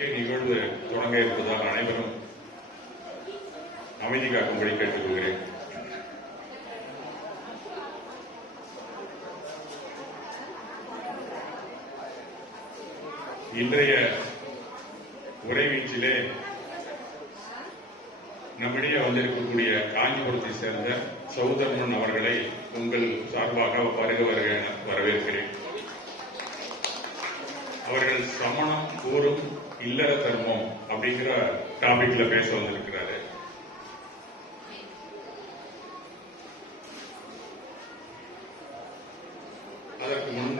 முக்கிய நிகழ்வு தொடங்க இருப்பதால் அனைவரும் அமைதி காக்கும்படி கேட்டுக்கொள்கிறேன். இன்றைய உரைவீச்சிலே நம்மிடையே வந்திருக்கக்கூடிய காஞ்சிபுரத்தை சேர்ந்த சௌதர்மன் அவர்களை உங்கள் சார்பாக வருக வரவேற்கிறேன். அவர்கள் சமணம் கூறும் இல்லற தர்மம் அப்படிங்கிற டாபிக்ல பேச வந்திருக்கிறாரு. அதற்கு முன்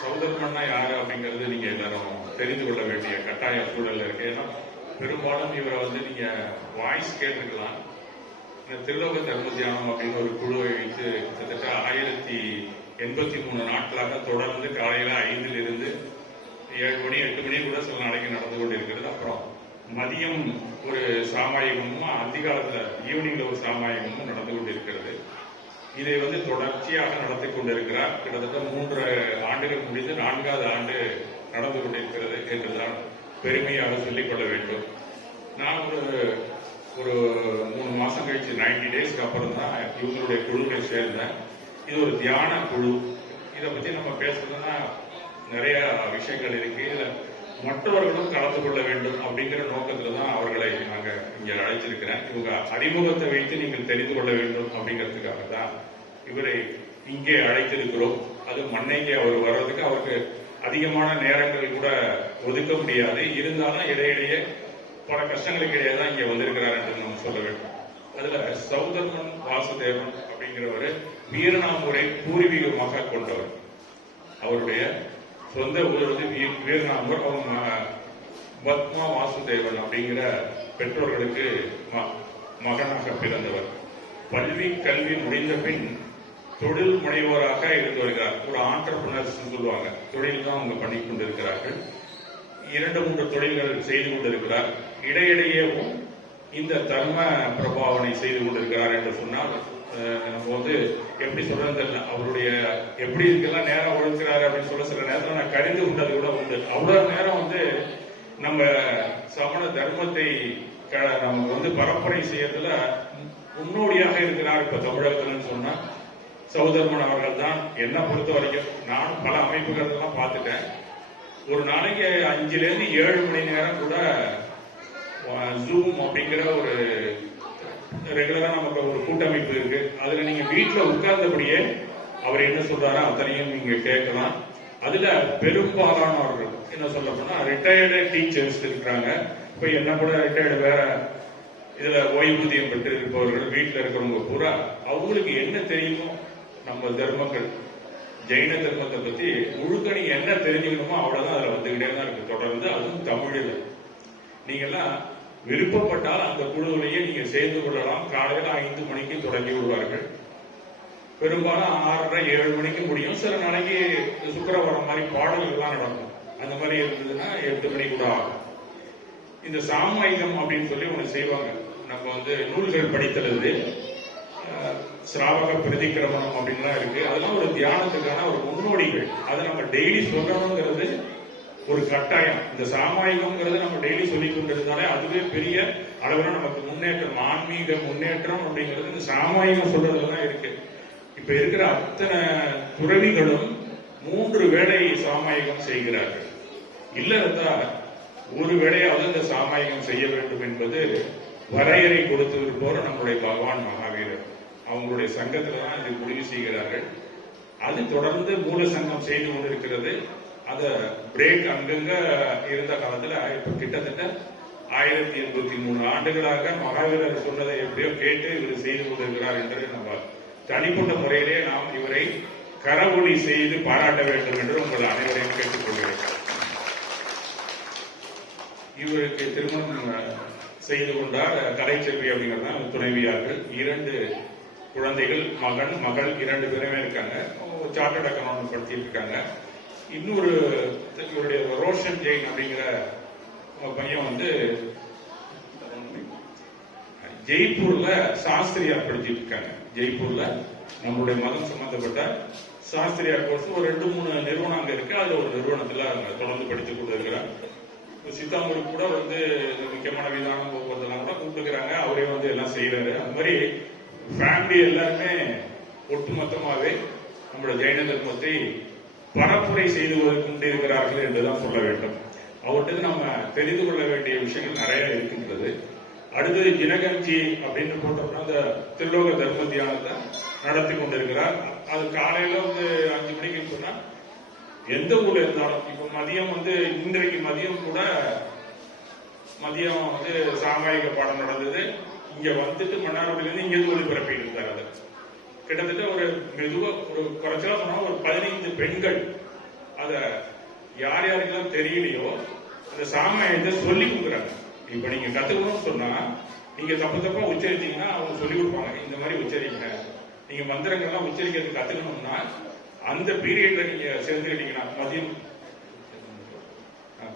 சௌதர்மன்னா யாரு அப்படிங்கிறது நீங்க எல்லாரும் தெரிந்து கொள்ள வேண்டிய கட்டாய சூழல் இருக்கு. ஏன்னா பெரும்பாலும் இவரை நீங்க வாய்ஸ் கேட்டிருக்கலாம். திருலோக தர்ம தியானம் அப்படின்னு ஒரு குழுவை வைத்து கிட்டத்தட்ட 1083 நாட்களாக தொடர்ந்து காலையில 5 இருந்து 7 மணி 8 மணி கூட சில நாளைக்கு நடந்து கொண்டிருக்கிறது. அப்புறம் மதியம் ஒரு சாமாயகமும் அதிகாலத்துல ஈவினிங்ல ஒரு சாமாயகமும் நடந்து கொண்டிருக்கிறது. இதை தொடர்ச்சியாக நடத்தி கொண்டிருக்கிறார். கிட்டத்தட்ட 3 ஆண்டுகள் முடிந்து 4வது ஆண்டு நடந்து கொண்டிருக்கிறது என்றுதான் பெருமையாக சொல்லிக் கொள்ள வேண்டும். நான் ஒரு 3 மாசம் கழிச்சு 90 டேஸ்க்கு அப்புறம் தான் இவங்களுடைய குழுவை சேர்ந்தேன். இது ஒரு தியான குழு. இதை பத்தி நம்ம பேசுறதுன்னா நிறைய விஷயங்கள் இருக்கு. இதுல மற்றவர்களும் கலந்து கொள்ள வேண்டும் அப்படிங்கிற நோக்கத்துல தான் அவர்களை நாங்க இங்க அழைச்சிருக்கிறேன். இவங்க அறிமுகத்தை வைத்து நீங்கள் தெரிந்து கொள்ள வேண்டும் அப்படிங்கிறதுக்காக தான் இவரை இங்கே அழைத்திருக்கிறோம். அது மண்ணைக்கு அவர் வர்றதுக்கு அவருக்கு அதிகமான நேரங்கள் கூட ஒதுக்க முடியாது. இருந்தாலும் இடையிடையே பல கஷ்டங்களுக்கு இடையே தான் இங்க வந்திருக்கிறார் என்று நம்ம சொல்ல வேண்டும். அதுல சௌதர்மன் வாசுதேவன் அப்படிங்கிறவர் வீரநாமூரை பூர்வீகமாக கொண்டவர். அவருடைய சொந்த ஊர் வீரநாமூர். அவங்க பத்மா வாசுதேவன் அப்படிங்கிற பெற்றோர்களுக்கு மகனாக பிறந்தவர். பல்வி கல்வி முடிந்த பின் தொழில் முனைவோராக இருந்து வருகிறார். ஒரு ஆண்டர்பிரினர்ஸ் சொல்லுவாங்க. தொழில் தான் அவங்க பண்ணி கொண்டிருக்கிறார்கள். 2-3 தொழில்கள் செய்து கொண்டிருக்கிறார். இடையிடையேவும் இந்த தர்ம பிரபாவனை செய்து கொண்டிருக்கிறார் என்று சொன்னால் நம்ம எப்படி சொல்றது தெரியல. அவருடைய எப்படி இருக்கலாம் நேரம் ஒழுக்கிறாரு அப்படின்னு சொல்ல சில நேரத்தில் நான் கடிந்து கொண்டது கூட உண்டு. அவ்வளவு நேரம் நம்ம சமண தர்மத்தை நம்ம பரப்புரை செய்யறதுல முன்னோடியாக இருக்கிறார். இப்ப தமிழகத்துலன்னு சொன்னா சௌதர்மன் அவர்கள் தான். என்ன பொறுத்த வரைக்கும் நான் பல அமைப்புகள் எல்லாம் பார்த்துட்டேன். ஒரு நாளைக்கு 5 to 7 மணி நேரம் கூட ஜூம் அப்படிங்கிற ஒரு ரெகுலரா நமக்கு ஒரு கூட்டமைப்பு இருக்கு. அதுல நீங்க வீட்டுல உட்கார்ந்தபடியே அவர் என்ன சொல்றாரோ அத்தனையும் நீங்க கேட்கலாம். அதுல பெரும்பாலானவர்கள் என்ன சொல்ல போனா ரிட்டையர்டு டீச்சர்ஸ் இருக்கிறாங்க. இப்ப என்ன கூட ரிட்டையர்டு வேற இதுல ஓய்வூதியம் பெற்று இருப்பவர்கள் வீட்டுல இருக்கிறவங்க பூரா அவங்களுக்கு என்ன தெரியுமோ நம்ம தர்மங்கள் ஜெயின தர்மத்தை பத்தி முழுக்க நீங்க என்ன தெரிஞ்சுக்கணுமோ அவ்வளவுதான் அதுல வந்துகிட்டே தான் இருக்கு தொடர்ந்து. அதுவும் தமிழில் நீங்க எல்லாம் விருப்பப்பட்டால் அந்த குழுவிலேயே நீங்க சேர்ந்து கொள்ளலாம். காலையில 5 மணிக்கு தொடங்கி விடுவார்கள். பெரும்பாலும் 6:30 7 மணிக்கு முடியும். சில நாளைக்கு சுக்கரவாரம் மாதிரி பாடல்கள் எல்லாம் நடக்கும். அந்த மாதிரி இருந்ததுன்னா 8 மணி கூட ஆகும். இந்த சாமாயிகம் அப்படின்னு சொல்லி ஒண்ணு செய்வாங்க. நம்ம நூல்கள் படித்தது சிராவக பிரதிக்கிரமணம் அப்படின்லாம் இருக்கு. அதெல்லாம் ஒரு தியானத்துக்கான ஒரு முன்னோடிகள். அதை நம்ம டெய்லி சொல்லணுங்கிறது ஒரு கட்டாயம். இந்த சாமாயிகம்ங்கிறது நம்ம டெய்லி சொல்லிக் கொண்டிருந்தாலே அதுவே பெரிய அளவுல நமக்கு முன்னேற்றம், ஆன்மீக முன்னேற்றம் அப்படிங்கிறது இந்த சாமாயிகம் சொல்றதுலாம் இருக்கு. இப்ப இருக்கிற அத்தனை துறவிகளும் 3 வேளை சாமாயிகம் செய்கிறார்கள். இல்லறதா ஒரு வேளையாவது இந்த சாமாயிகம் செய்ய வேண்டும் என்பது வரையறை கொடுத்திருப்போர் நம்முடைய பகவான் மகாவீரர். அவங்களுடைய சங்கத்துல தான் இது முடிவு செய்கிறார்கள். அது தொடர்ந்து மூல சங்கம் செய்து கொண்டிருக்கிறது. அத பிரேக் அங்கங்க இருந்த காலத்துல இப்ப கிட்டத்தட்ட 1083 ஆண்டுகளாக மகாவீரர் சொன்னதை எப்படியோ கேட்டு இவர் செய்து கொண்டிருக்கிறார் என்று நம்ம தனிப்பட்ட முறையிலே நாம் இவரை கரவொலி செய்து பாராட்ட வேண்டும் என்று உங்கள் அனைவரையும் கேட்டுக்கொள்கிறேன். இவருக்கு திருமணம் செய்து கொண்டார் கலைச்செல்வி அப்படிங்கிறதான் துணைவியார்கள். 2 குழந்தைகள், மகன் மகள் 2 பேருமே இருக்காங்க. சார்ட்டர்ட் அக்கௌண்ட் படிச்சுட்டு இருக்காங்க. இன்னொரு இவருடைய ரோஷன் ஜெயின் அப்படிங்கிற பையன் ஜெய்ப்பூர்ல சாஸ்திரியார் படிச்சுட்டு இருக்காங்க. ஜெய்ப்பூர்ல நம்மளுடைய மதம் சம்பந்தப்பட்ட சாஸ்திரியார் கோர்ஸ் ஒரு 2-3 நிறுவனம் அங்க இருக்கு. அதுல ஒரு நிறுவனத்துல அவங்க தொடர்ந்து படித்துக் கொண்டு இருக்கிறார். சித்தாமூருக்கு கூட வந்து முக்கியமான விதானம் போக்குவரத்துலாம் கூட கூப்பிட்டுக்கிறாங்க. அவரே வந்து எல்லாம் செய்யறாரு. அந்த மாதிரி ஃபேமிலி எல்லாருமே ஒட்டுமொத்தமாகவே நம்மளோட ஜெயின தர்மத்தை பரப்புரை செய்து கொண்டிருக்கிறார்கள் என்றுதான் சொல்ல வேண்டும். அவர்கிட்ட நம்ம தெரிந்து கொள்ள வேண்டிய விஷயங்கள் நிறைய இருக்கின்றது. அடுத்தது ஜினகஞ்சி அப்படின்னு போட்டோம்னா அந்த திருலோக தர்ம தியானத்தை நடத்தி கொண்டிருக்கிறார். அது காலையில வந்து 5 மணிக்கு சொன்னா எந்த ஊர்ல இருந்தாலும் இப்ப மதியம் வந்து இன்றைக்கு மதியம் கூட மதியம் வந்து சாமாயிக பாடம் நடந்தது. இங்க வந்துட்டு மன்னார்குடியிலிருந்து இங்க ஒளிபரப்பி இருந்தார். அது கிட்டத்தட்ட ஒரு மெதுவா ஒரு குறைச்சலா சொன்னா ஒரு 15 பெண்கள் அத யார் யாருக்கெல்லாம் தெரியலையோ அந்த சாமாயத்தை சொல்லி கொடுக்குறாங்க. இப்ப நீங்க கத்துக்கணும்னு சொன்னா நீங்க தப்பு தப்பா உச்சரித்தீங்கன்னா அவங்க சொல்லி கொடுப்பாங்க. இந்த மாதிரி உச்சரிங்க. நீங்க மந்திரங்கள்லாம் உச்சரிக்கிறது கத்துக்கணும்னா அந்த பீரியட்ல நீங்க சேர்ந்துக்கிட்டீங்கன்னா மதியம்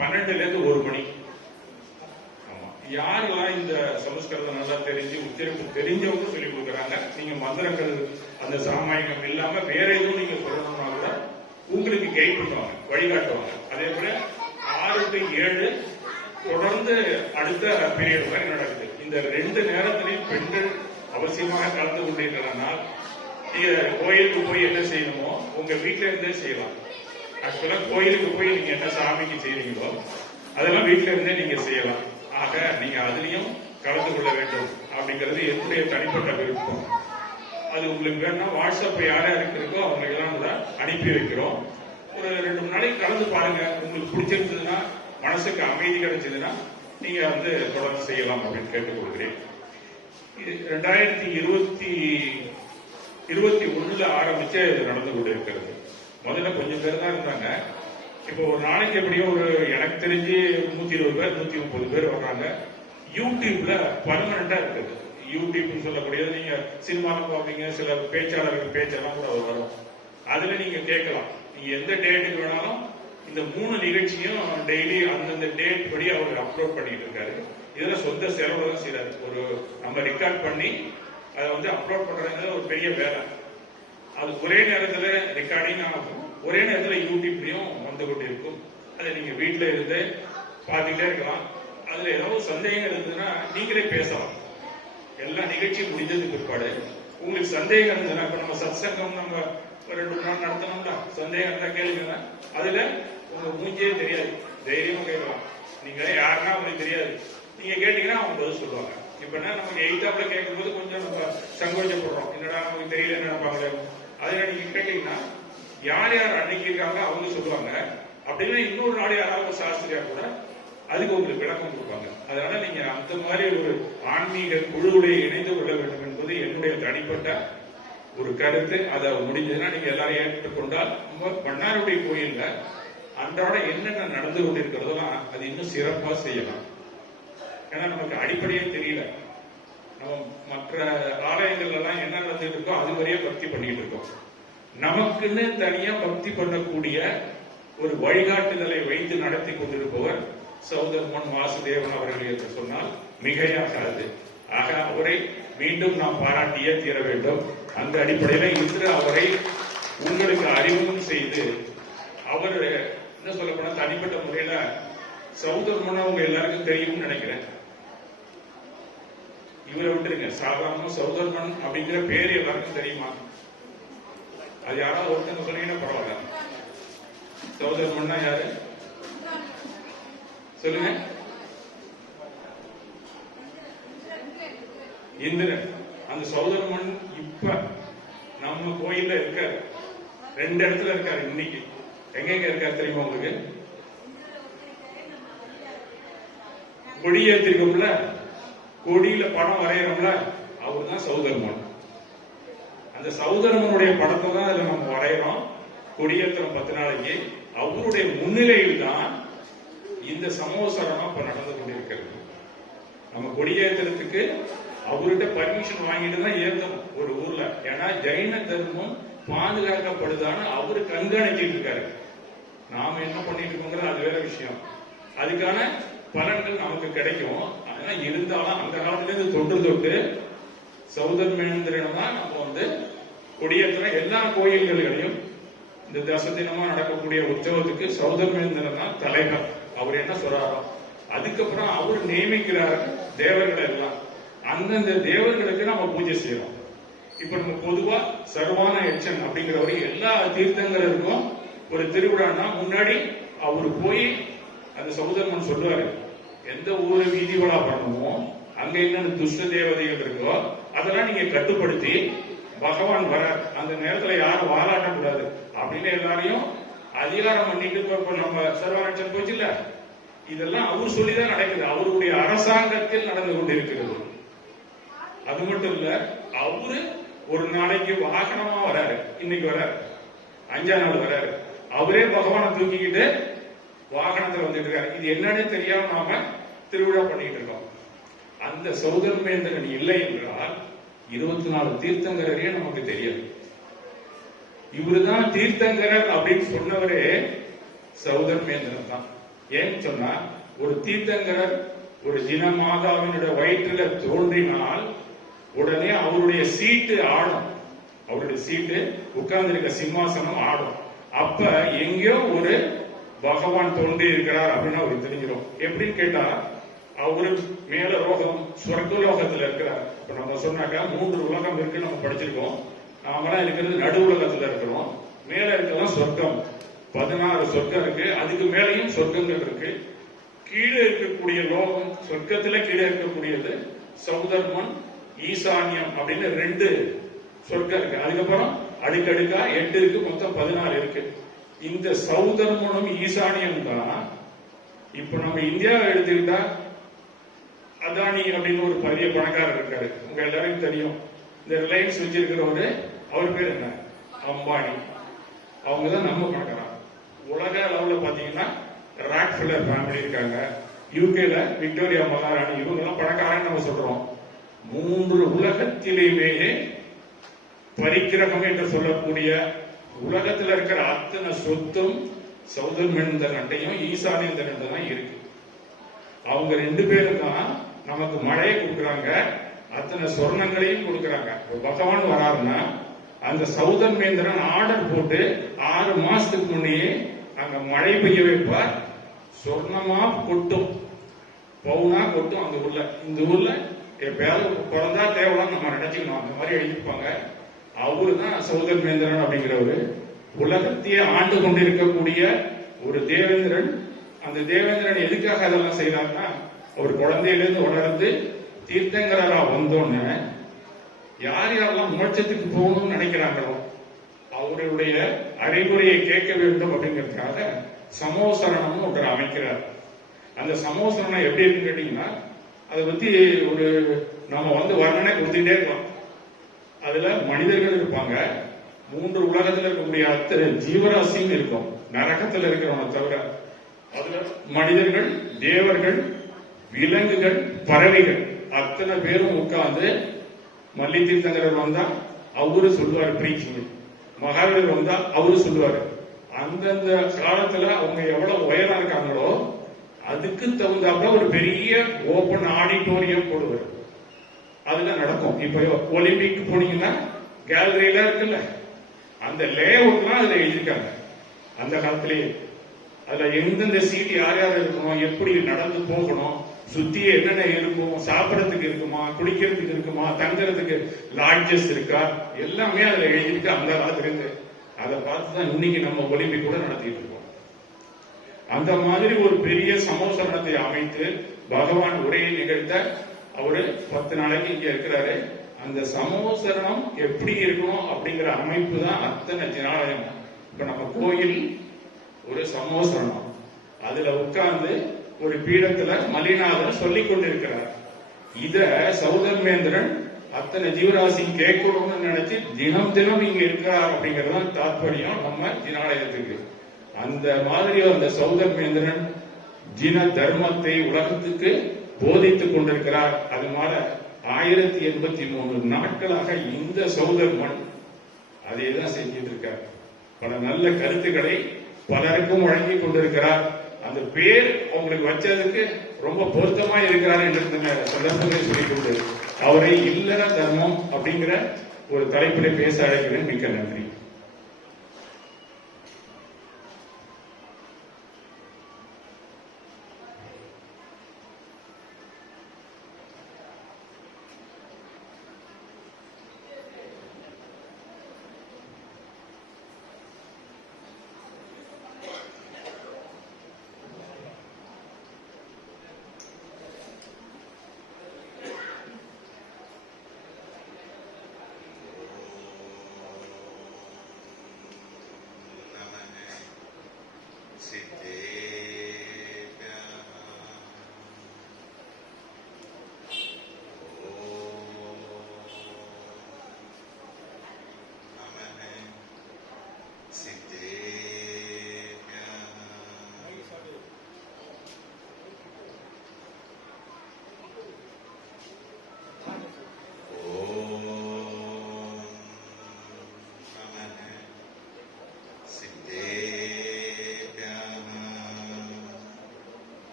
12ல இருந்து 1 மணி. ஆமா, யாரெல்லாம் இந்த சமஸ்கிருதம் நல்லா தெரிஞ்சு உச்சரிப்பு தெரிஞ்சவங்க சொல்லி கொடுக்குறாங்க. நீங்க மந்திரங்கள் அந்த சாமாயகம் இல்லாம வேற எதுவும் நீங்க சொல்லணும்னா கூட உங்களுக்கு கைட் பண்ணுவாங்க, வழிகாட்டுவாங்க. அதே போல 6 to 7 தொடர்ந்து அடுத்த பீரியட் வரை நடக்குது. இந்த 2 நேரத்திலையும் பெண்கள் அவசியமாக கலந்து கொண்டிருக்கிறதுனால் நீங்க கோயிலுக்கு போய் என்ன செய்யணுமோ உங்க வீட்டுல இருந்தே செய்யலாம். ஆக்சுவலா கோயிலுக்கு போய் நீங்க என்ன சாமிக்கு செய்றீங்களோ அதெல்லாம் வீட்டுல இருந்தே நீங்க செய்யலாம். ஆக நீங்க அதுலயும் கலந்து கொள்ள வேண்டும் அப்படிங்கிறது என்னுடைய தனிப்பட்ட விருப்பம். அது உங்களுக்கு வேணும்னா வாட்ஸ்அப் யார் யாருக்கு இருக்கோ அவங்களுக்கு எல்லாம் கூட அனுப்பி வைக்கிறோம். ஒரு 2-3 நாளைக்கு கலந்து பாருங்க. உங்களுக்கு பிடிச்சிருந்ததுன்னா மனசுக்கு அமைதி கிடைச்சதுன்னா நீங்க வந்து தொடர்ந்து செய்யலாம் அப்படின்னு கேட்டுக் கொள்கிறேன். 2021 ஆரம்பிச்சு நடந்து கொண்டிருக்கிறது. முதல்ல கொஞ்சம் பேர் தான் இருந்தாங்க. இப்போ ஒரு நாளைக்கு எப்படியும் ஒரு எனக்கு தெரிஞ்சு 120 பேர் 130 பேர் வர்றாங்க. யூடியூப்ல பர்மனண்டா இருக்குது. யூடியூப்னு சொல்லக்கூடியது நீங்க சினிமாவில் பார்ப்பீங்க, சில பேச்சாளர்கள் பேச்செல்லாம் கூட வரும். அதுல நீங்க கேட்கலாம். நீங்க எந்த டேட்டுக்கு வேணாலும் இந்த 3 நிகழ்ச்சியும் டெய்லி அந்தந்த டேட் படி அவர் அப்லோட் பண்ணிட்டு இருக்காரு. இதுல சொந்த செலவுல தான் செய்யறாரு. ஒரு நம்ம ரெக்கார்ட் பண்ணி அதை வந்து அப்லோட் பண்றது ஒரு பெரிய வேலை. அது ஒரே நேரத்தில் ரெக்கார்டிங் ஆகும், ஒரே நேரத்தில் யூடியூப்லயும் வந்து கொண்டிருக்கும். அதை நீங்க வீட்டுல இருந்து பார்த்துட்டே இருக்கலாம். அதுல ஏதாவது சந்தேகம் இருந்ததுன்னா நீங்களே பேசலாம். எல்லா நிகழ்ச்சியும் முடிஞ்சதுக்கு பிற்பாடு உங்களுக்கு சந்தேகம் இருந்ததுன்னா இப்ப நம்ம சத்சங்கம் நம்ம ஒரு 2 நாள் நடத்தணும்னா சந்தேகம் இருந்தா கேளுங்க. அதுல உங்க மூஞ்சியே தெரியாது, தைரியமா கேட்கலாம். நீங்க யாருன்னா உங்களுக்கு தெரியாது, நீங்க கேட்டீங்கன்னா அவங்க பதில் சொல்லுவாங்க. இப்ப என்ன நமக்கு எய்தாப்ல கேட்கும் போது கொஞ்சம் நம்ம சங்கோச்சப்படுறோம், என்னடா நமக்கு தெரியல நினைப்பாங்களே. அதுல நீங்க கேட்டீங்கன்னா யார் யார் அன்னைக்கு இருக்காங்க அவங்க சொல்லுவாங்க. அப்படின்னா இன்னொரு நாள் யாராவது சாஸ்திரியா கூட அதுக்கு உங்களுக்கு விளக்கம் கொடுப்பாங்க. அதனால நீங்க அந்த மாதிரி ஒரு ஆன்மீக குழுவுடைய இணைந்து கொள்ள வேண்டும் என்பது என்னுடைய தனிப்பட்ட ஒரு கருத்து. அதை முடிஞ்சதுன்னா நீங்க எல்லாரும் ஏற்றுக்கொண்டால் மன்னாருடைய கோயில்ல அன்றாட என்னென்ன நடந்து கொண்டிருக்கிறதெல்லாம் அது இன்னும் சிறப்பா செய்யலாம். ஏன்னா நமக்கு அடிப்படையே தெரியல. நம்ம மற்ற ஆலயங்கள் எல்லாம் என்ன நடந்துட்டு இருக்கோ அது வரையே பக்தி பண்ணிட்டு இருக்கோம். நமக்குன்னு தனியா பக்தி பண்ணக்கூடிய ஒரு வழிகாட்டுதலை வைத்து நடத்தி கொண்டிருப்பவர் சௌதர்மன் வாசுதேவன் அவர்கள் என்று சொன்னால் மிகையாகாது. ஆக அவரை மீண்டும் நாம் பாராட்டியே தீர வேண்டும். அந்த அடிப்படையில் இன்று அவரை உங்களுக்கு அறிமுகம் செய்து அவர் என்ன சொல்லப்போனா தனிப்பட்ட முறையில சௌதர்மன் அவங்க எல்லாருக்கும் தெரியும்னு நினைக்கிறேன். இவரை விட்டுருங்க, சாதாரண சௌதர்மன் அப்படிங்கிற பேர் எல்லாருக்கும் தெரியுமா? அது யாராவது ஒருத்தங்க சொன்னீங்கன்னா பரவாயில்ல. சௌதர்மன்னா யாரு சொல்லுங்க? இந்திரன். அந்த சௌதர்மன் இப்ப நம்ம கோயில்ல இருக்காரு. 2 இடத்துல இருக்காரு. இன்னைக்கு எங்க இருக்காரு தெரியுமா உங்களுக்கு? கொடியேற்றிருக்கோம்ல, கொடியில படம் வரைகிறோம்ல, அவர் தான் சௌதர்மன். அந்த சௌதர்மனுடைய படத்தை தான் அதுல நம்ம வரைகிறோம். கொடியேற்றம் 10 நாளைக்கு அவருடைய முன்னிலையில் தான் இந்த சமோசரணம் இப்ப நடந்து கொண்டிருக்கிறது. நம்ம கொடியேற்றத்துக்கு அவர்கிட்ட பர்மிஷன் வாங்கிட்டு தான் ஏற்றணும் ஒரு ஊர்ல. ஏன்னா ஜைன தர்மம் பாதுகாக்கப்படுதான்னு அவரு கண்காணிச்சிட்டு இருக்காரு. நாம என்ன பண்ணிட்டு இருக்கோங்கிறது அது வேற விஷயம். அதுக்கான பலன்கள் நமக்கு கிடைக்கும். ஆனா இருந்தாலும் அந்த காலத்துல இருந்து தொட்டு சௌதர்மேந்திரன் தான் நம்ம வந்து கொடியேற்ற எல்லா கோயில்களையும் இந்த தச தினமா நடக்கக்கூடிய உற்சவத்துக்கு சௌதர்மேந்திரன் தான் தலைவர். அவர் என்ன சொல்றாரோ அதுக்கப்புறம் அவர் நியமிக்கிறார் தேவர்களை எல்லாம். அந்தந்த தேவர்களுக்கு நம்ம பூஜை செய்யறோம். இப்ப நம்ம பொதுவா சர்வான எச்சன் அப்படிங்கிறவரு எல்லா தீர்த்தங்கருக்கும் ஒரு திருவிழான்னா முன்னாடி அவரு போய் அந்த சௌதர்மன் சொல்லுவாரு, எந்த ஊரு வீதி விழா பண்ணணுமோ அங்க என்னென்ன துஷ்ட தேவதைகள் இருக்கோ அதெல்லாம் நீங்க கட்டுப்படுத்தி பகவான் வர அந்த நேரத்துல யாரும் வாலாட்டக்கூடாது அப்படின்னு எல்லாரையும் அதிகாரம் பண்ணிட்டு நம்ம சர்வானச்சன் போச்சு இல்ல, இதெல்லாம் அவர் சொல்லிதான் நடக்குது. அவருடைய அரசாங்கத்தில் நடந்து கொண்டிருக்கிறது. அது மட்டும் இல்ல, அவரு ஒரு நாளைக்கு வாகனமா வராரு. இன்னைக்கு வராரு, 5ஆம் நாள் வராரு. அவரே பகவானை தூக்கிக்கிட்டு வாகனத்துல வந்துட்டு இருக்காரு. இது என்னன்னு தெரியாம நாம திருவிழா பண்ணிட்டு இருக்கோம். அந்த சௌதர்மேந்திரன் இல்லை என்றால் 24 தீர்த்தங்கரையே நமக்கு தெரியாது. இவருதான் தீர்த்தங்கரர் அப்படின்னு சொன்னவரே சௌதர்மேந்திரன் தான். ஏன்னு சொன்னா, ஒரு தீர்த்தங்கரர் ஒரு ஜினமாதாவினுடைய வயிற்றுல தோன்றினால் உடனே அவருடைய சீட்டு ஆடும். அவருடைய சீட்டு உட்கார்ந்து இருக்க சிம்மாசனம் ஆடும். அப்ப எங்கேயோ ஒரு பகவான் தோன்றி இருக்கிறார் அப்படின்னு அவருக்கு தெரிஞ்சிடும். எப்படின்னு கேட்டா, அவரு மேல லோகம் சொர்க்கலோகத்துல இருக்கிறார். இப்ப நம்ம சொன்னாக்கா 3 உலகம் இருக்கு, நம்ம படிச்சிருக்கோம். நாமெல்லாம் இருக்கிறது நடு உலகத்துல இருக்கிறோம். மேல இருக்கலாம் சொர்க்கம், 16 சொர்க்கம் இருக்கு. அதுக்கு மேலேயும் சொர்க்கங்கள் இருக்கு. கீழே இருக்கக்கூடிய லோகம், சொர்க்கத்துல கீழே இருக்கக்கூடியது சௌதர்மன், ஈசான்யம் அப்படின்னு 2 சொர்க்கம் இருக்கு. அதுக்கப்புறம் அடுக்கடுக்கா 8 இருக்கு, மொத்தம் 16 இருக்கு. இந்த சௌதர்மனும் ஈசானியம் தான். இப்ப நம்ம இந்தியாவை எடுத்துக்கிட்டா அதானி அப்படின்னு ஒரு பெரிய பணக்காரர் இருக்காரு, உங்க எல்லாருக்கும் தெரியும். இந்த ரிலையன்ஸ் வச்சிருக்கிறவரு, அவர் பேர் என்ன, அம்பானி. அவங்கதான் நம்ம பணக்காரர். உலக அளவுல பாத்தீங்கன்னா ராக்ஃபில்லர் ஃபேமிலி இருக்காங்க. யூகேல விக்டோரியா மகாராணி, இவங்க எல்லாம் பணக்காரன்னு நம்ம சொல்றோம். 3 உலகத்திலேயே பரிக்கிரகம் என்று சொல்லக்கூடிய உலகத்தில் இருக்கிற அத்தனை சொத்தும் சௌதர்மேந்திரன்டையும் ஈசானேந்திரன் தான் இருக்கு. அவங்க 2 பேரும் தான் நமக்கு மழையை கொடுக்கறாங்க, அத்தனை சொர்ணங்களையும் கொடுக்கறாங்க. பகவான் வராருன்னா அந்த சௌதர்மேந்திரன் ஆர்டர் போட்டு 6 மாசத்துக்கு முன்னையே அங்க மழை பெய்ய வைப்பார். சொர்ணமா கொட்டும், பவுனா கொட்டும். அந்த ஊர்ல, இந்த ஊர்ல எப்பயாவது பிறந்தா தேவலாம் நம்ம நினைச்சுக்கணும், அந்த மாதிரி எழுதிருப்பாங்க. அவரு தான் சௌதர்மேந்திரன் அப்படிங்கிறவரு. உலகத்தையே ஆண்டு கொண்டிருக்கக்கூடிய ஒரு தேவேந்திரன். அந்த தேவேந்திரன் எதுக்காக அதெல்லாம் செய்யறாருன்னா, அவர் குழந்தையிலிருந்து உணர்ந்து தீர்த்தங்கரா வந்தோன்னு யார் யாரெல்லாம் மோட்சத்துக்கு போகணும்னு நினைக்கிறாங்களோ அவருடைய அறிவுரையை கேட்க வேண்டும் அப்படிங்கிறதுக்காக சமோசரணம் ஒன்று அமைக்கிறார். அந்த சமோசரணம் எப்படி இருக்குன்னு கேட்டீங்கன்னா, அதை பத்தி ஒரு நம்ம வர்ணனை கொடுத்துட்டே இருக்கலாம். அதுல மனிதர்கள் இருப்பாங்க, 3 உலகத்தில் இருக்கக்கூடிய அத்தனை ஜீவராசியும் இருக்கும், நரகத்தில் இருக்கிறவங்க தவிர. அதுல மனிதர்கள், தேவர்கள், விலங்குகள், பறவைகள் அத்தனை பேரும் உட்கார்ந்து, மல்லி தீர்த்தங்கரர் வந்தா அவரு சொல்லுவாரு பிரீச்சிங், மகாவீரர் வந்தா அவரு சொல்லுவாரு. அந்தந்த காலத்துல அவங்க எவ்வளவு உயரம் இருக்காங்களோ அதுக்கு தகுந்தாப்புல ஒரு பெரிய ஓபன் ஆடிட்டோரியம் போடுவார். அதுல நடக்கும். இப்ப ஒலிம்பிக் போனீங்கன்னா கேலரியில இருக்குல்ல, அந்த லே அவுட்லாம் அதுல எழுதியிருக்காங்க அந்த காலத்திலேயே. அதுல எந்தெந்த சீட் யார் யார் இருக்கணும், எப்படி நடந்து போகணும், சுத்தி என்னென்ன இருக்கும், சாப்பிடறதுக்கு இருக்குமா, குடிக்கிறதுக்கு இருக்குமா, தங்குறதுக்கு லாட்ஜஸ் இருக்கா, எல்லாமே அதுல எழுதியிருக்கு அந்த காலத்துல இருந்து. அதை பார்த்துதான் இன்னைக்கு நம்ம ஒலிம்பிக் கூட நடத்திட்டு இருக்கோம். அந்த மாதிரி ஒரு பெரிய சமோசரணத்தை அமைத்து பகவான் உரையை நிகழ்த்த அவரு 10 நாளைக்கு இங்க இருக்கிறாரு. அந்த சமோசரணம் எப்படி இருக்கணும் அப்படிங்கிற அமைப்பு தான் அத்தனை ஜனாலயம். இப்ப நம்ம கோயில் ஒரு சமோசரணம், அதுல உட்கார்ந்து ஒரு பீடத்துல மல்லிநாதன் சொல்லிக் கொண்டிருக்கிறார். இத சௌதர்மேந்திரன் அத்தனை ஜீவராசி கேட்கணும்னு நினைச்சு தினம் தினம் இங்க இருக்கிறார் அப்படிங்கறதுதான் தாத்பரியம் நம்ம ஜினாலயத்துக்கு. அந்த மாதிரி அந்த சௌதர்மேந்திரன் ஜின தர்மத்தை உலகத்துக்கு போதித்துக் கொண்டிருக்கிறார். அதனால 1083 நாட்களாக இந்த சௌதர்மன் அதைதான் செஞ்சிட்டு இருக்கார். பல நல்ல கருத்துக்களை பலருக்கும் வழங்கி கொண்டிருக்கிறார். அந்த பேர் அவங்களுக்கு வச்சதுக்கு ரொம்ப பொருத்தமா இருக்கிறார் என்று சந்தர்ப்பங்களை சொல்லிக்கொண்டு அவரை இல்லற தர்மம் அப்படிங்கிற ஒரு தலைப்பிலே பேச அழைக்கிறேன். மிக்க நன்றி.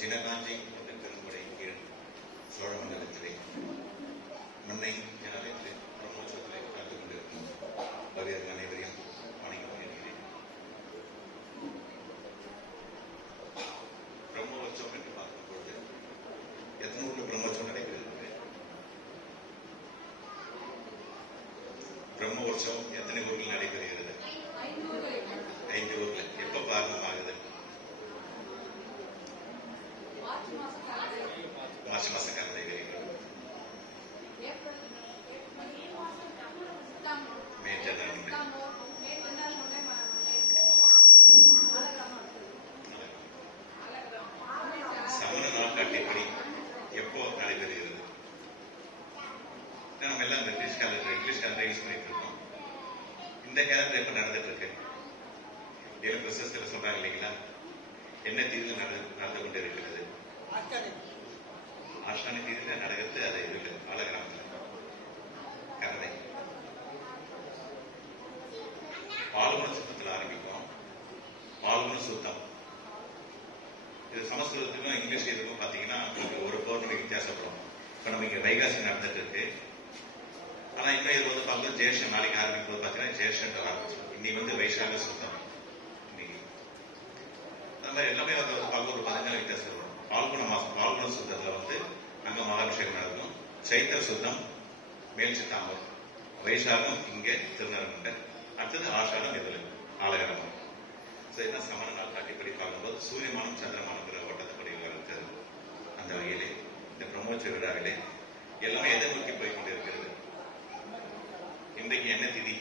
ஜினகாந்தி என்ற பெரும்படை கீழ் சோழ மண்டலத்திலே முன்னை ஜனாலயத்திலே பிரம்மோற்சவத்திலே கலந்து கொண்டிருக்கும் பகையர்கள் அனைவரையும் வணங்கி வருகிறேன். பிரம்மோற்சவம் என்று பார்க்கும்போது எத்தனை ஊரில் பிரம்மோற்சவம் நடைபெறுகிறது? பிரம்மோற்சவம் எத்தனை ஊரில் நடைபெறுகிறது? 5 ஊரில். எப்ப ஆரம்பமாகுது? மார்ச் மாசம் காலத்தை சமண நாட்காட்டியபடி எப்போ நடைபெறுகிறது? நம்ம எல்லாம் இந்த இங்கிலீஷ் கேலண்டர் யூஸ் பண்ணிட்டு இருக்கோம். இந்த கேலண்டர் எப்ப நடந்துட்டு இருக்கு? சொல்றாங்க இல்லைங்களா? என்ன தீர்வு நடந்து கொண்டு இருக்கிறது? ஆஷ்டானி தீர்வில் நடக்கிறது. அது இருக்கு பாலகிராமத்தில் கரதை பால்குண சுத்தத்தில் ஆரம்பிக்கும். பால்குண சுத்தம் இது சமஸ்கிருதத்துக்கும் இங்கிலீஷ் இதுக்கும் பாத்தீங்கன்னா ஒரு பௌர்ணமி வித்தியாசப்படும். இப்ப நம்ம இங்க வைகாசி நடந்துட்டு இருக்கு. ஆனா இப்ப இது வந்து பார்க்கும்போது ஜேஷம் நாளைக்கு ஆரம்பிக்கும் போது பாத்தீங்கன்னா ஜேஷன் ஆரம்பிச்சோம். இன்னைக்கு வைசாக சுத்தம். இன்னைக்கு அந்த மாதிரி எல்லாமே வந்து பார்க்க ஒரு 15 நாள் வித்தியாசம் வரும். பால்குண மாசம் பால்குண சுத்தத்துல அங்க மகாபிஷேகம் நடக்கும். சைத்திர சுத்தம் மேல் சித்தாம்பரம், வைசாகம் இங்கே திருநரங்குண்ட, அடுத்தது ஆஷாடம் இதுல ஆலயரம். என்ன சமண நாட்காட்டிப்படி பார்க்கும்போது சூரியமானம் சந்திரமானங்கிற ஓட்டத்தப்படி இருக்கிறது. அந்த வகையிலே இந்த பிரம்மோற்சவ விழாவிலே எல்லாமே எதை நோக்கி போய் கொண்டிருக்கிறது? இன்றைக்கு என்ன திதி?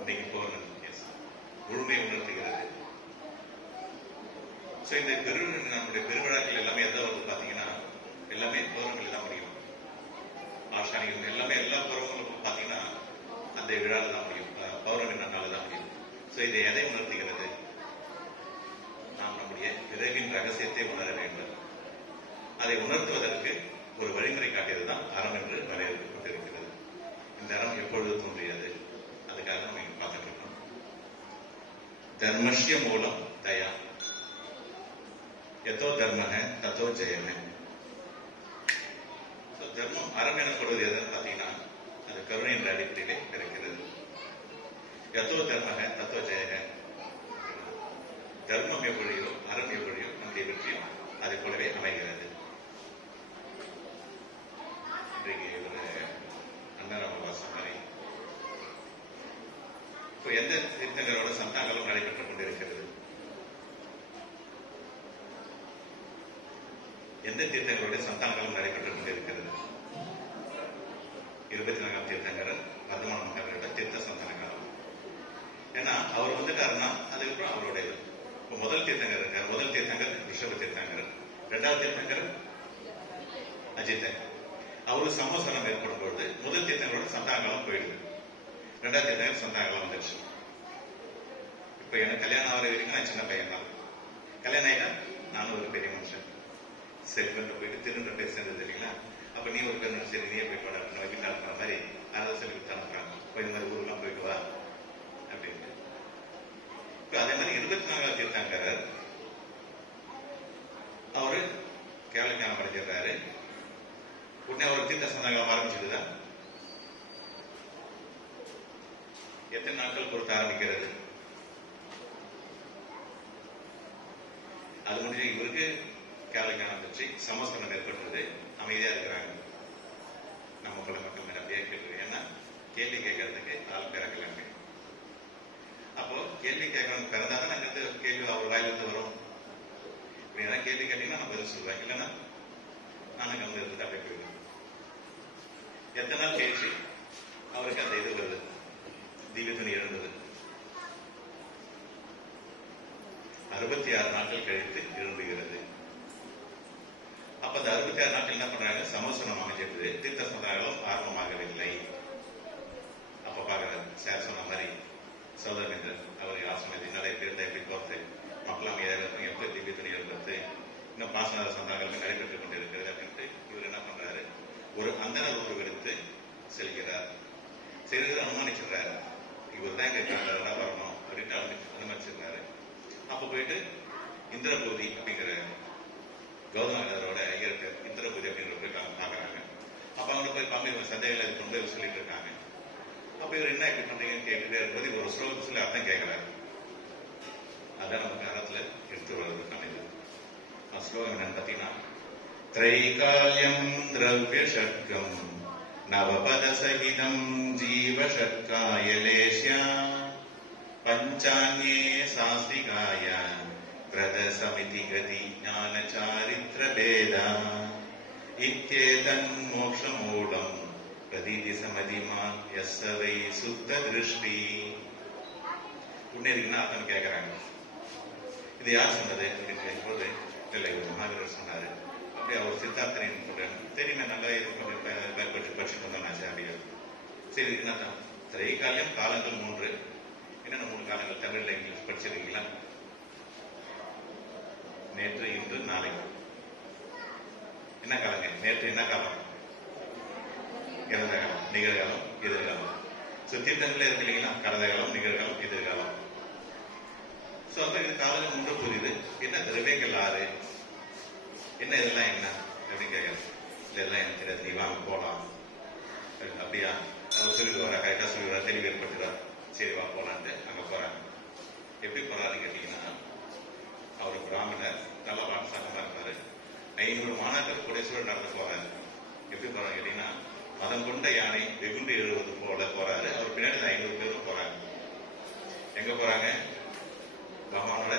இன்றைக்கு பௌர்ணமி. முழுமை உணர்த்துகிறது. இந்த நம்முடைய பெருவிழாக்கள் எல்லாமே எதை பாத்தீங்கன்னா எல்லாமே பௌர்ணமியில் தான் முடியும். ஆஷானிகள் எல்லாமே எல்லா பருவங்களுக்கும் பாத்தீங்கன்னா அந்த விழாவில் தான் முடியும். பௌர்ணமி நாள் தான் முடியும். இதை எதை உணர்த்துகிறது? நாம் நம்முடைய பிறவின் ரகசியத்தை உணர வேண்டும். அதை உணர்த்துவதற்கு ஒரு வழிமுறை காட்டியதுதான் அறம் என்று வரையறுக்கப்பட்டிருக்கிறது. இந்த அறம் எப்பொழுது தோன்றியது? அதுக்காக நம்ம இங்க பார்த்துட்டு இருக்கோம். தர்மஷ்ய மூலம் தயா, எதோ தர்ம தத்தோ ஜெயம். தர்மம் அறம் எனப்படுவது எதுன்னு பாத்தீங்கன்னா அது கருணை என்ற அடிப்படையிலே இருக்கிறது. எதோ தர்ம தத்தோ ஜெய. தர்மம் எப்படியோ அறம் எப்படியோ நம்முடைய வெற்றியும் அதை போலவே அமைகிறது. இன்றைக்கு ஒரு அன்னராமவாசம் மாதிரி இப்போ எந்த தீர்த்தங்களோட சந்தாங்களும் நடைபெற்றுக் கொண்டிருக்கிறது? எந்த தீர்த்தங்களுடைய சந்தாங்களும் நடைபெற்றுக் கொண்டிருக்கிறது? 24ஆம் தீர்த்தங்கர் வர்தமான மகாவீரோட தீர்த்த சந்தான காலம். ஏன்னா அவர் வந்துட்டாருன்னா அதுக்கப்புறம் அவருடைய இப்போ முதல் தீர்த்தங்கர் இருக்கார். முதல் தீர்த்தங்கர் ரிஷப தீர்த்தங்கர், 2வது தீர்த்தங்கர் அஜித்தன். அவருக்கு சமோசனம் ஏற்படும் பொழுது முதல் தீர்த்தங்களோட சந்தாங்காலம் போயிடுது. 2வது தீர்த்தங்கர் சந்தாங்காலம் வந்துருச்சு. இப்ப எனக்கு கல்யாணம் ஆகிற வரைக்கும் நான் சின்ன பையன் தான். கல்யாணம் ஆயிட்டா நானும் ஒரு பெரிய மனுஷன். செல்வன் போயிட்டு திருன்ற பேர் சேர்ந்தது இல்லைங்களா? அப்ப நீ ஒரு பேர் சரி நீயே போய் போட அப்படின்னு வீட்டில் அனுப்புற மாதிரி அதை சொல்லி கொடுத்து அனுப்புறாங்க. போய் இந்த மாதிரி ஊருலாம் போயிட்டு வா அப்படின்னு. இப்ப அதே மாதிரி 24ஆம் தீர்த்தங்கரர் அவரு கேவல ஞானம் அடைஞ்சிடுறாரு. உடனே அவர் தீர்த்த சந்தாங்கம் ஆரம்பிச்சதுதான் எத்தனை நாட்கள் பொறுத்து ஆரம்பிக்கிறது? அது முடிஞ்சு இவருக்கு கேவலஞானம் பற்றி சமஸ்கரணம் ஏற்படுறது. அமைதியா இருக்கிறாங்க. நம்ம குல மக்கள் மேல அப்படியே கேட்டு, ஏன்னா கேள்வி கேட்கறதுக்கு ஆள் பிறக்கலங்க. அப்போ கேள்வி கேட்கணும் பிறந்தாதான் அங்கிருந்து கேள்வி அவர் வாயிலிருந்து வரும். இப்படி ஏதாவது கேள்வி கேட்டீங்கன்னா நான் பதில் சொல்லுவேன், இல்லைன்னா நானும் கவனம் இருந்துட்டு அப்படியே போயிடுவேன். எத்தனை நாள் கழிச்சு அவருக்கு அந்த இது வருது, தீபத்துணி எழுந்தது? 66 நாட்கள் கழித்து எழும்புகிறது. அப்ப அந்த 66 நாட்கள் என்ன பண்றாங்க? சமோசனம் அமைஞ்சிருக்குது. தீர்த்த சந்தானம் ஆரம்பமாகவில்லை. அப்ப பாக்குறாரு சார் சொன்ன மாதிரி சோதரன் அவர் ஆசிரமத்தில் நிறைய பேர் எப்படி போறது, மக்கள் அமைதியாக எப்படி தீபத்துணி எழுப்புறது, இன்னும் பாசன சந்தானங்கள் நடைபெற்றுக் கொண்டிருக்கிறது அப்படின்ட்டு இவர் என்ன பண்றாரு? ஒரு அந்தனர் உருவெடுத்து செல்கிறார். செல்கிறது அனுமானிச்சிடுறாரு. இவர் தான் எங்க வரணும் அப்படின்ட்டு அனுமதிச்சிடுறாரு. அப்ப போயிட்டு இந்திரபூதி அப்படிங்கிற கௌதமரோட இயற்கை இந்திரபூதி அப்படிங்கிற போய் பாக்குறாங்க. அப்ப அவங்க போய் பாம்பு இவங்க சந்தேகம் இது கொண்டு போய் சொல்லிட்டு இருக்காங்க. அப்ப இவர் என்ன இப்படி பண்றீங்கன்னு கேட்டுட்டே இருக்கும்போது ஒரு ஸ்லோகத்தை சொல்லி அர்த்தம் கேட்கிறாரு. அதான் நமக்கு அறத்துல எடுத்து வருவதற்கான இது. ஸ்லோகம் என்னன்னு பாத்தீங்கன்னா, த்ரைகால்யம் திரவிய ஷட்கம் நவபத சகிதம் ஜீவ ஷட்காய லேஷ்யா பஞ்சான்யே சாஸ்திகாய பிரத சமிதி கதி ஞான சாரித்ர பேதா இத்யேதன் மோக்ஷ மூலம் பிரதீதி சமதிமான் யஸ்ஸவை சுத்த திருஷ்டி. உடனே அர்த்தம் கேட்கிறாங்க. இது யார் சொன்னது அப்படின்னு கேட்கும்போது, இல்லை இவர் மகாவீரர் சொன்னாரு. அப்படியே அவர் சித்தார்த்தனின் கூட தெரியுமே, நல்லா படிச்சுட்டு வந்தோம்னாச்சு அப்படியே. சரி, என்னதான் திரைகாலம் காலங்கள் 3. என்னென்ன 3 காலங்கள் தமிழ்ல இங்கிலீஷ் படிச்சிருக்கீங்களா? நேற்று, இன்று, நாளை. என்ன காலங்க? நேற்று என்ன காலம்? இறந்த காலம், நிகழ்காலம், எதிர்காலம். தீர்த்தங்களே இருக்கு இல்லைங்களா? கடந்த காலம், நிகழ்காலம், எதிர்காலம். இது காலம் 3 புரியுது. என்ன திரவியங்கள் 6, என்ன இதெல்லாம் என்ன அப்படின்னு கேட்கறது. இதெல்லாம் எனக்கு தெரியாது, நீ வாங்க போலாம். அப்படியா? அவர் சொல்லிடுவாரா? கரெக்டா சொல்லிடுவாரா? தெளிவு ஏற்படுத்துறாரு. சரி வா போலான்ட்டு அங்க போறாங்க. எப்படி போறாருன்னு கேட்டீங்கன்னா, அவர் பிராமணர், நல்ல வானசாங்கமா இருப்பாரு. 500 மாணாக்கர் கூட நடந்து போறாரு. எப்படி போறாரு கேட்டீங்கன்னா, மதம் கொண்ட யானை வெகுண்டு எழுவது போல போறாரு. அவர் பின்னாடி 500 பேரும் போறாங்க. எங்க போறாங்க? பகவானோட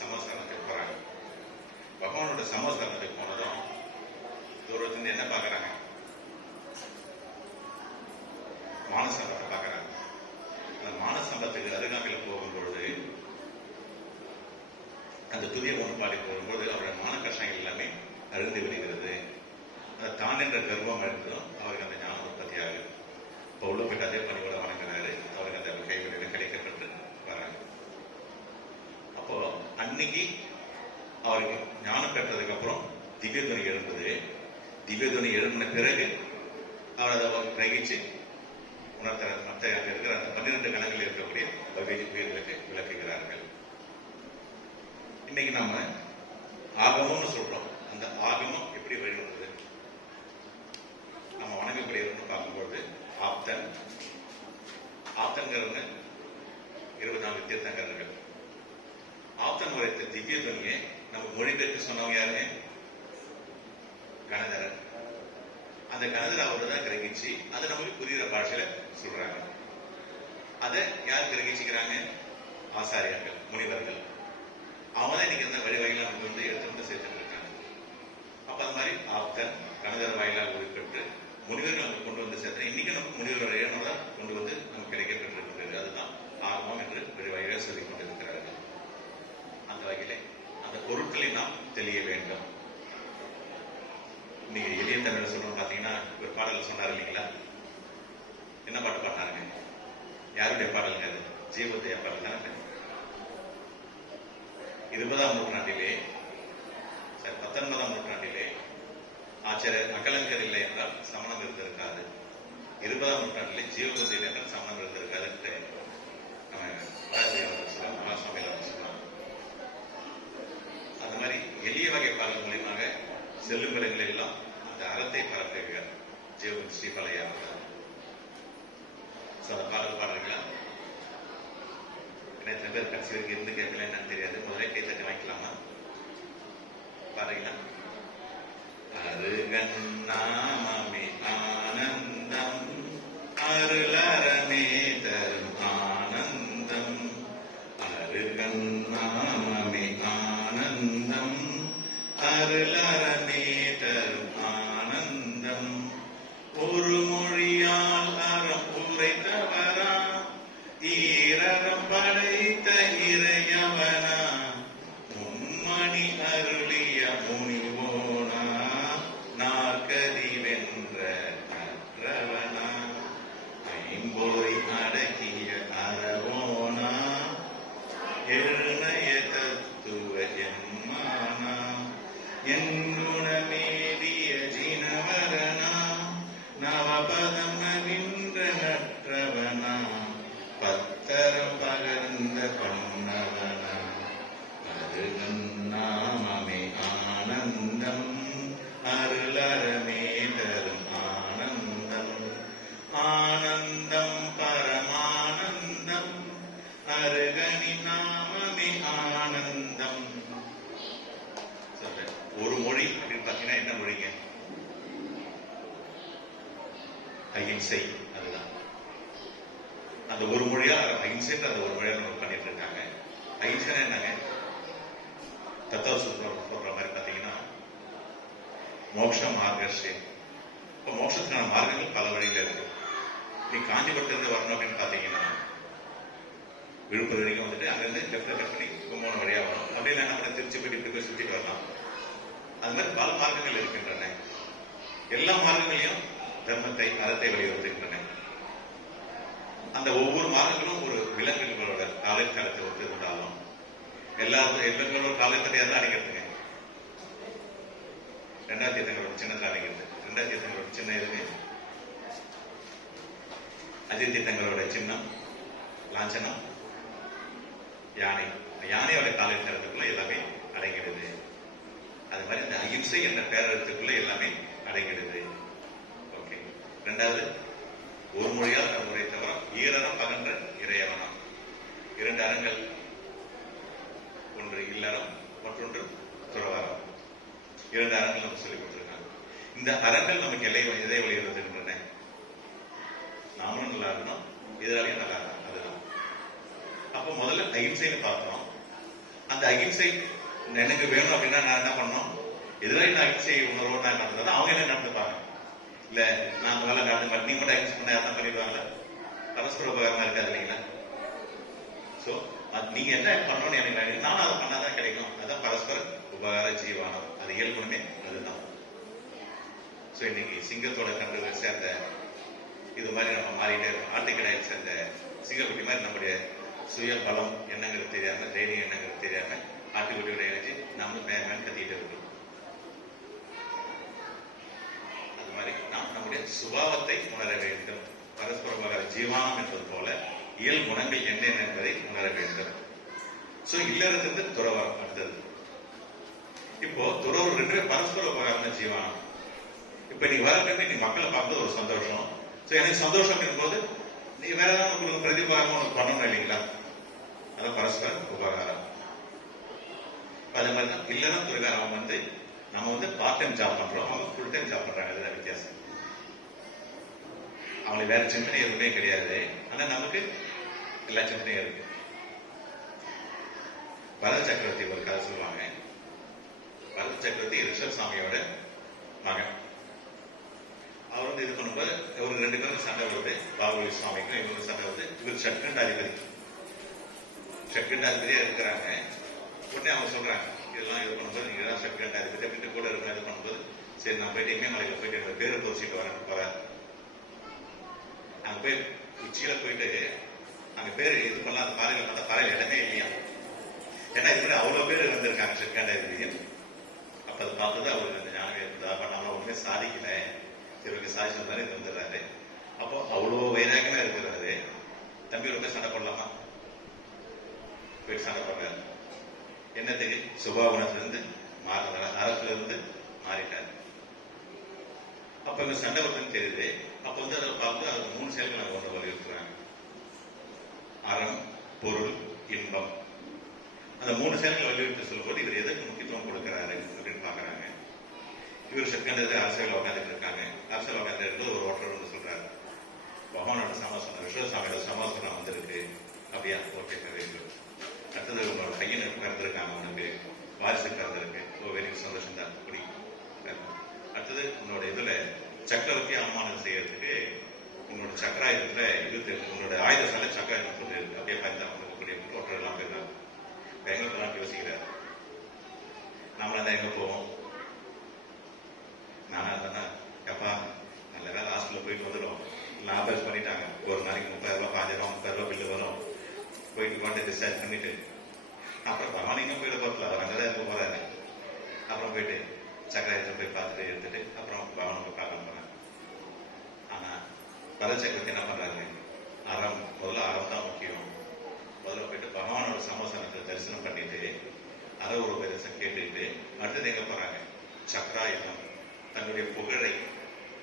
சமஸ்தானத்துக்கு போறாங்க. பகவானோட சமஸ்தானத்துக்கு போனதும் தூரத்துல என்ன பாக்குறாங்க? மானசம்பத்தை பாக்குறாங்க. அந்த மானசம்பத்துக்கு அருகாமையில் போகும்பொழுது, அந்த துதிய ஒன்று பாடி போகும்போது அவருடைய மான கஷ்டங்கள் எல்லாமே அழுந்து விடுகிறது. அந்த தான் என்ற கர்வம் இருந்தும் அவருக்கு அந்த ஞானம் உற்பத்தி ஆகுது. இப்போ உள்ள போயிட்டு அதே பணியோட வணங்குறாரு. அவருக்கு அந்த கைவிடையில கிடைக்கப்பட்டு வராங்க. அப்போ அன்னைக்கு அவருக்கு ஞானம் பெற்றதுக்கு அப்புறம் திவ்யதுணி எழும்புது. திவ்யதுணி எழும்பின பிறகு அவர் அதை கிரகிச்சு உணர்த்த மற்ற இருக்கிற அந்த 12 கணங்களில் இருக்கக்கூடிய உயிர்களுக்கு விளக்குகிறார்கள். இன்னைக்கு நம்ம ஆகமம்னு சொல்றோம். அந்த ஆகமம் எப்படி வழிபடுறது? நம்ம வணங்கக்கூடியவர்னு பார்க்கும்போது ஆப்தன், ஆப்தன்கிறவங்க 24 தீர்த்தங்கர்கள். ஆப்தன் உரைத்த திவ்ய துணியை நம்ம மொழிபெயர்த்து சொன்னவங்க யாருங்க? கணதரர். அந்த கணதர் அவரு தான் கிரகிச்சு அதை நமக்கு புரியுற பாஷையில சொல்றாங்க. அதை யார் கிரகிச்சுக்கிறாங்க? ஆசாரியர்கள், முனிவர்கள். அவங்க தான் இன்னைக்கு இந்த வழிவகையில நமக்கு எடுத்து சேர்த்துட்டு இருக்காங்க. அப்ப அந்த மாதிரி ஆப்தன் கணதர் வாயிலாக உட்பட்டு முனிவர்கள் நமக்கு கொண்டு வந்து சேர்த்து இன்னைக்கு நமக்கு முனிவர்கள் தான் கொண்டு வந்து நமக்கு கிடைக்கப்பட்டிருக்கிறது. அதுதான் ஆகமம் என்று வழிவகையில சொல்லிக் கொண்டிருக்கிறார்கள். அந்த வகையிலே அந்த பொருட்களை நாம் தெளிய வேண்டும். நீங்க எளிய தமிழ் சொல்லணும் பாத்தீங்கன்னா, ஒரு பாடல் சொன்னார் இல்லைங்களா? என்ன பாட்டு பாடினாருங்க? யாருடைய பாடலுங்க அது? ஜீவோதய பாடல் தானே. 20ஆம் நூற்றாண்டிலே 19ஆம் நூற்றாண்டிலே ஆச்சாரியர் அகலங்கர் இல்லை என்றால் சமணம் இருந்திருக்காது. 20ஆம் நூற்றாண்டிலே ஜீவோதயம் என்றால் சமணம் இருந்திருக்காது என்று மகாசுவாமிகள் சொல்லலாம். அந்த மாதிரி எளிய வகை பாடல் மூலியமாக செல்லும் இடங்களில் எல்லாம் அந்த அறத்தை பரப்புகிறார் ஜீவன் ஸ்ரீபலையா. அந்த பாடல் பாடுறீங்களா? என்ன எத்தனை பேர் கட்சி வரைக்கும் இருந்து கேட்கல என்னன்னு தெரியாது. முதல்ல கை தட்டி வாங்கிக்கலாமா? பாடுறீங்களா? அருகண்ணாமமே ஆனந்தம் அருளறமே தரும் ஆனந்தம். அருகண்ணாமமே ஆனந்தம் அருளறமே தரும் ஆனந்தம். ஒரு மொழியால் அறம் உரைத்தவரா ஈரறம் படைத்த இறையவனா மும்மணி அருளிய முனிவோனா நாற்கதி வென்ற நற்றவனா ஐம்பொறி அடக்கிய அறவோனா எழுநய தத்துவ என்மானா என்குணமேடிய ஜினவரனா நவபதம் நவின்ற நற்றவனா பத்தரம் பகர்ந்த பண்ணவனா என்ன மொழிங்க? அகிம்சை. அதுதான் அந்த ஒரு மொழியா அகிம்சைன்ற அந்த ஒரு மொழியா நம்ம பண்ணிட்டு இருக்காங்க. அகிம்சை என்னங்க? தத்துவ சூத்திரம் சொல்ற மாதிரி பாத்தீங்கன்னா மோட்சம் மார்கர்ஷே. இப்போ மோட்சத்துக்கான மார்க்கங்கள் பல வழியில இருக்கு. நீ காஞ்சிபுரத்திலிருந்து வரணும் அப்படின்னு பாத்தீங்கன்னா விழுப்புரம் வரைக்கும் வந்துட்டு அங்கிருந்து லெப்ட்ல கட் பண்ணி கும்பகோணம் வழியா வரும். அப்படின்னா நம்ம திருச்சி போயிட்டு இப்படி போய் சுத்திட்டு வரலாம். அது மாதிரி பல மார்க்கங்கள் இருக்கின்றன. எல்லா மார்க்கங்களையும் தர்மத்தை அறத்தை வலியுறுத்துகின்றன. அந்த ஒவ்வொரு மார்க்கங்களும் ஒரு விலங்குகளோட காலத்தை ஒத்து இருந்தாலும் எல்லாங்களோட காலத்தையாவது அடைக்கிறதுங்க. ரெண்டாவது தீர்த்தங்களோட சின்னத்தில் அடைக்கிறது. ரெண்டாவது தீர்த்தங்களோட சின்ன எதுங்க? அஜய் தீர்த்தங்களோட சின்னம் லாஞ்சனம் யானை. யானையோட காலத்துக்குள்ள எல்லாமே அடங்கிடுது. அது மாதிரி இந்த அகிம்சை என்ற பேரத்துக்குள்ள எல்லாமே அடங்கிடுது. ஓகே. ரெண்டாவது ஒரு மொழியால் முறை தவிர ஈரறம் பகன்ற இறையவனம். இரண்டு அறங்கள், ஒன்று இல்லறம் மற்றொன்று துறவரம். இரண்டு அறங்கள் நமக்கு சொல்லிக் கொடுத்திருக்காங்க. இந்த அறங்கள் நமக்கு எதை வலியுறுத்துகின்றன? நாமளும் நல்லா இருக்கணும், எதிராளியும் நல்லா இருக்கணும். அதுதான். அப்ப முதல்ல அகிம்சைன்னு பார்த்தோம். அந்த அகிம்சை எனக்கு வேணும் அப்படின்னா நான் என்ன பண்ணணும்? எதிராளி அகிம்சை உணர்வோடு நான் நடந்தா அவங்க என்ன நடந்துப்பாங்க? இல்ல நான் அந்த வேலை நடந்து நீங்க மட்டும் அகிம்சை பண்ண யாரும் பண்ணிடுவாங்களா? பரஸ்பர உபகாரமா இருக்காது இல்லைங்களா? சோ நீங்க என்ன பண்ணணும்னு எனக்கு நானும் அதை பண்ணாதான் கிடைக்கும். அதான் பரஸ்பர உபகார ஜீவானம். அது இயல்புமே அதுதான். சோ இன்னைக்கு சிங்கத்தோட கன்றுகள் சேர்ந்த இது மாதிரி நம்ம மாறிட்டே இருக்கோம். ஆட்டுக்கடையில் சேர்ந்த சிங்கக்குட்டி மாதிரி நம்முடைய சுய பலம் என்னங்கிறது தெரியாம, தைரியம் என்னங்கிறது தெரியாம ஆட்டுக்குட்டியோட இணைஞ்சு நம்ம மேல் கத்திட்டு இருக்கோம். அது மாதிரி நாம் நம்முடைய சுபாவத்தை உணர வேண்டும். பரஸ்பர உபகார ஜீவானம் என்பது போல இயல் குணங்கள் என்னென்ன என்பதை உணர வேண்டும். சோ இல்லறத்திலிருந்து துறவரம் அடுத்தது. இப்போ துறவு ரெண்டு பரஸ்பர உபகாரம் ஜீவானம். இப்ப நீ வர நீ மக்களை பார்த்து ஒரு சந்தோஷம். சோ எனக்கு சந்தோஷம் இருக்கும்போது நீ வேற ஏதாவது உங்களுக்கு பிரதிபாகம் உனக்கு பண்ணணும் இல்லைங்களா? அதான் பரஸ்பர உபகாரம். அதே மாதிரிதான் இல்லறம் துறவரம். அவங்க நம்ம பார்ட் டைம் ஜாப் பண்றோம், அவங்க ஃபுல் டைம் ஜாப் பண்றாங்க. அதுதான் வித்தியாசம். அவங்களுக்கு வேற சிந்தனை எதுவுமே கிடையாது. ஆனா நமக்கு எல்லா சிந்தனையும் இருக்கு. பரத சக்கரவர்த்தி ஒரு கதை சொல்லுவாங்க. பரத சக்கரவர்த்தி ரிஷப் சாமியோட மகன். அவர் இது பண்ணும்போது ஒரு ரெண்டு பேரும் சண்டை வருது. பாகுபலி சுவாமிக்கும் இவங்க சண்டை வருது. இவர் சட்கண்டாதிபதி. சட்கண்டாதிபதியா இருக்கிறாங்க. உடனே அவங்க சொல்றாங்க, இதெல்லாம் இது பண்ணும்போது நீங்க தான் சட்கண்டாதிபதி அப்படின்னு கூட இருக்க இது பண்ணும்போது, சரி நான் போயிட்டு இமயமலையில போயிட்டு என்னோட பேரை தோசிட்டு வரேன் போறேன். அங்க போய் உச்சியில போயிட்டு அங்க பேர் இது பண்ணலாம். அந்த பாறையில பார்த்தா பாறையில இடமே இல்லையா? ஏன்னா இதுல அவ்வளவு பேர் வந்திருக்காங்க சட்கண்டாதிபதியில். அப்ப அதை பார்த்தது அவருக்கு அந்த ஞானம் ஏற்படுதா? பண்ணாம ஒண்ணுமே சாதிக்கல, இவருக்கு சாதிச்ச மாதிரி வந்துடுறாரு. அப்போ அவ்வளவு வைராகமா இருக்கிறாரு. தம்பி ரொம்ப சண்டை போடலாமா? போயிட்டு சண்டை போடுறாரு. என்னத்துக்கு? சுபாகுணத்திலிருந்து மாறுறாரு, அறத்துல இருந்து மாறிட்டாரு. அப்ப இவங்க சண்டை வருதுன்னு தெரியுது. அப்ப அதை பார்த்து அது 3 செயல்கள் அவங்க வலியுறுத்துறாங்க. அறம், பொருள், இன்பம். அந்த 3 செயல்களை வலியுறுத்தி சொல்லும்போது இவர் எதற்கு முக்கியத்துவம் கொடுக்கிறாரு அப்படின்னு பாக்குறாங்க. இவர் சட்கண்டது அரசியல் உட்காந்துட்டு இருக்காங்க. அரசியல் உட்காந்து ஒரு ஓட்டர் சொல்றாரு, பகவானோட சமாசனம் விஸ்வசாமியோட சமாசனம் வந்திருக்கு. அப்படியா? Okay very good. அடுத்தது உங்களோட பையன் பிறந்திருக்காங்க, உனக்கு வாரிசு பிறந்திருக்கு. ஓ வெரி சந்தோஷம் தான். குடி. அடுத்தது உன்னோட இதுல சக்கரவர்த்தி அவமானம் செய்யறதுக்கு உன்னோட சக்கராயுதத்துல இது உன்னோட ஆயுதசாலை சக்கராயுதம் கொண்டு இருக்கு. அப்படியே பார்த்தா கூடிய ஓட்டர் எல்லாம் போயிருக்காங்க. எங்க போலாம் யோசிக்கிறாரு. நம்மளா தான் எங்க போவோம்? நானா இருந்தா எப்பா நல்ல வேலை ஹாஸ்பிட்டல் போயிட்டு வந்துடும். லாபேஜ் பண்ணிட்டாங்க. ஒரு நாளைக்கு 30,000 ரூபாய் 5,000 30,000 பில்லு வரும். போயிட்டு கொண்டு டிஸ்சார்ஜ் பண்ணிட்டு அப்புறம் பகவானிங்க போயிட போறதுல அவர் அங்கதான் இருக்க போறாரு. அப்புறம் போயிட்டு சக்கராயத்தை போய் பார்த்துட்டு எடுத்துட்டு அப்புறம் பகவானுக்கு பார்க்க போறாங்க. ஆனா பரத சக்கரவர்த்தி என்ன பண்றாங்க? அறம், முதல்ல அறம் தான் முக்கியம். முதல்ல போயிட்டு பகவானோட சமோசனத்தை தரிசனம் பண்ணிட்டு அற ஒரு பேரசம் கேட்டுட்டு அடுத்தது எங்க போறாங்க? சக்கராயுதம் தன்னுடைய புகழை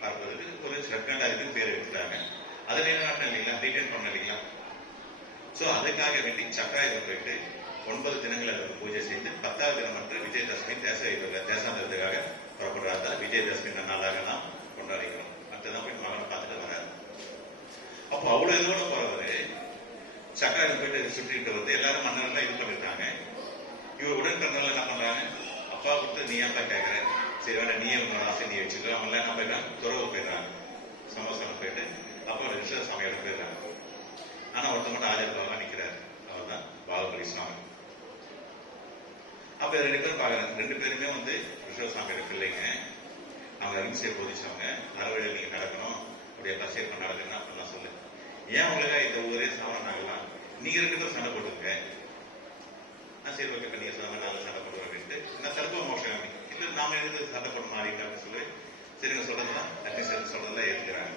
பார்ப்பதற்கு ஒரு சக்கராயுதத்துக்கு பேர் எடுத்துட்டாங்க. அதை நிலைநாட்டம் இல்லைங்களா? ரீட்டைன் பண்ண இல்லைங்களா? சோ அதுக்காக வேண்டி சக்கராயுதம் போயிட்டு 9 தினங்கள் அதற்கு பூஜை செய்து 10வது தினம் அன்று விஜயதசமி தேசாந்திரத்துக்காக புறப்படுறாரு. விஜயதசமி நன்னாளாக நாம் கொண்டாடிக்கிறோம். அடுத்ததான் போய் மகனை பார்த்துட்டு வராரு. அப்போ அவ்வளவு இதோட போறவரு சக்கரை போயிட்டு சுற்றிட்டு வந்து எல்லாரும் மன்னர்கள் இது பண்ணிருக்காங்க. இவர் உடன் பிறந்தவங்க என்ன பண்றாங்க, அப்பா கொடுத்து நீ ஏன்பா கேட்கற, சரி வேண்டாம் நீயே உன்னோட ஆசை நீ வச்சுக்கோ. அவங்க எல்லாம் என்ன போயிடறாங்க, துறவு போயிடுறாங்க, சமோசனம் போயிட்டு அப்பா ரிஷப சாமியோட போயிடுறாங்க. ஆனா ஒருத்த மட்டும் ஆஜர்பாவா நிக்கிறாரு, அவர் தான் பாலபுரி சுவாமி. அப்ப 2 பேரும் பாக்குறாங்க, 2 பேருமே வந்து ரிஷப சாமியோட பிள்ளைங்க. அவங்க அகிம்சையை போதிச்சவங்க. அறவழியில் நீங்க நடக்கணும், அப்படியே பரிசேர்ப்ப நடக்கணும் அப்படிலாம் சொல்லு. ஏன் உங்களுக்கு இந்த ஊரே சாவணாங்கலாம், நீங்க 2 பேரும் சண்டை போட்டுருங்க. சரி ஓகே நீங்க சொன்ன நாங்க சண்டை போடுவோம் அப்படின்ட்டு நான் தடுப்பு மோஷம் இல்ல நாம எதுக்கு சண்டை போட மாறிட்டு அப்படின்னு சொல்லி சரிங்க சொல்றதுதான் அட்மிஷன் சொல்றதெல்லாம் ஏத்துக்கிறாங்க.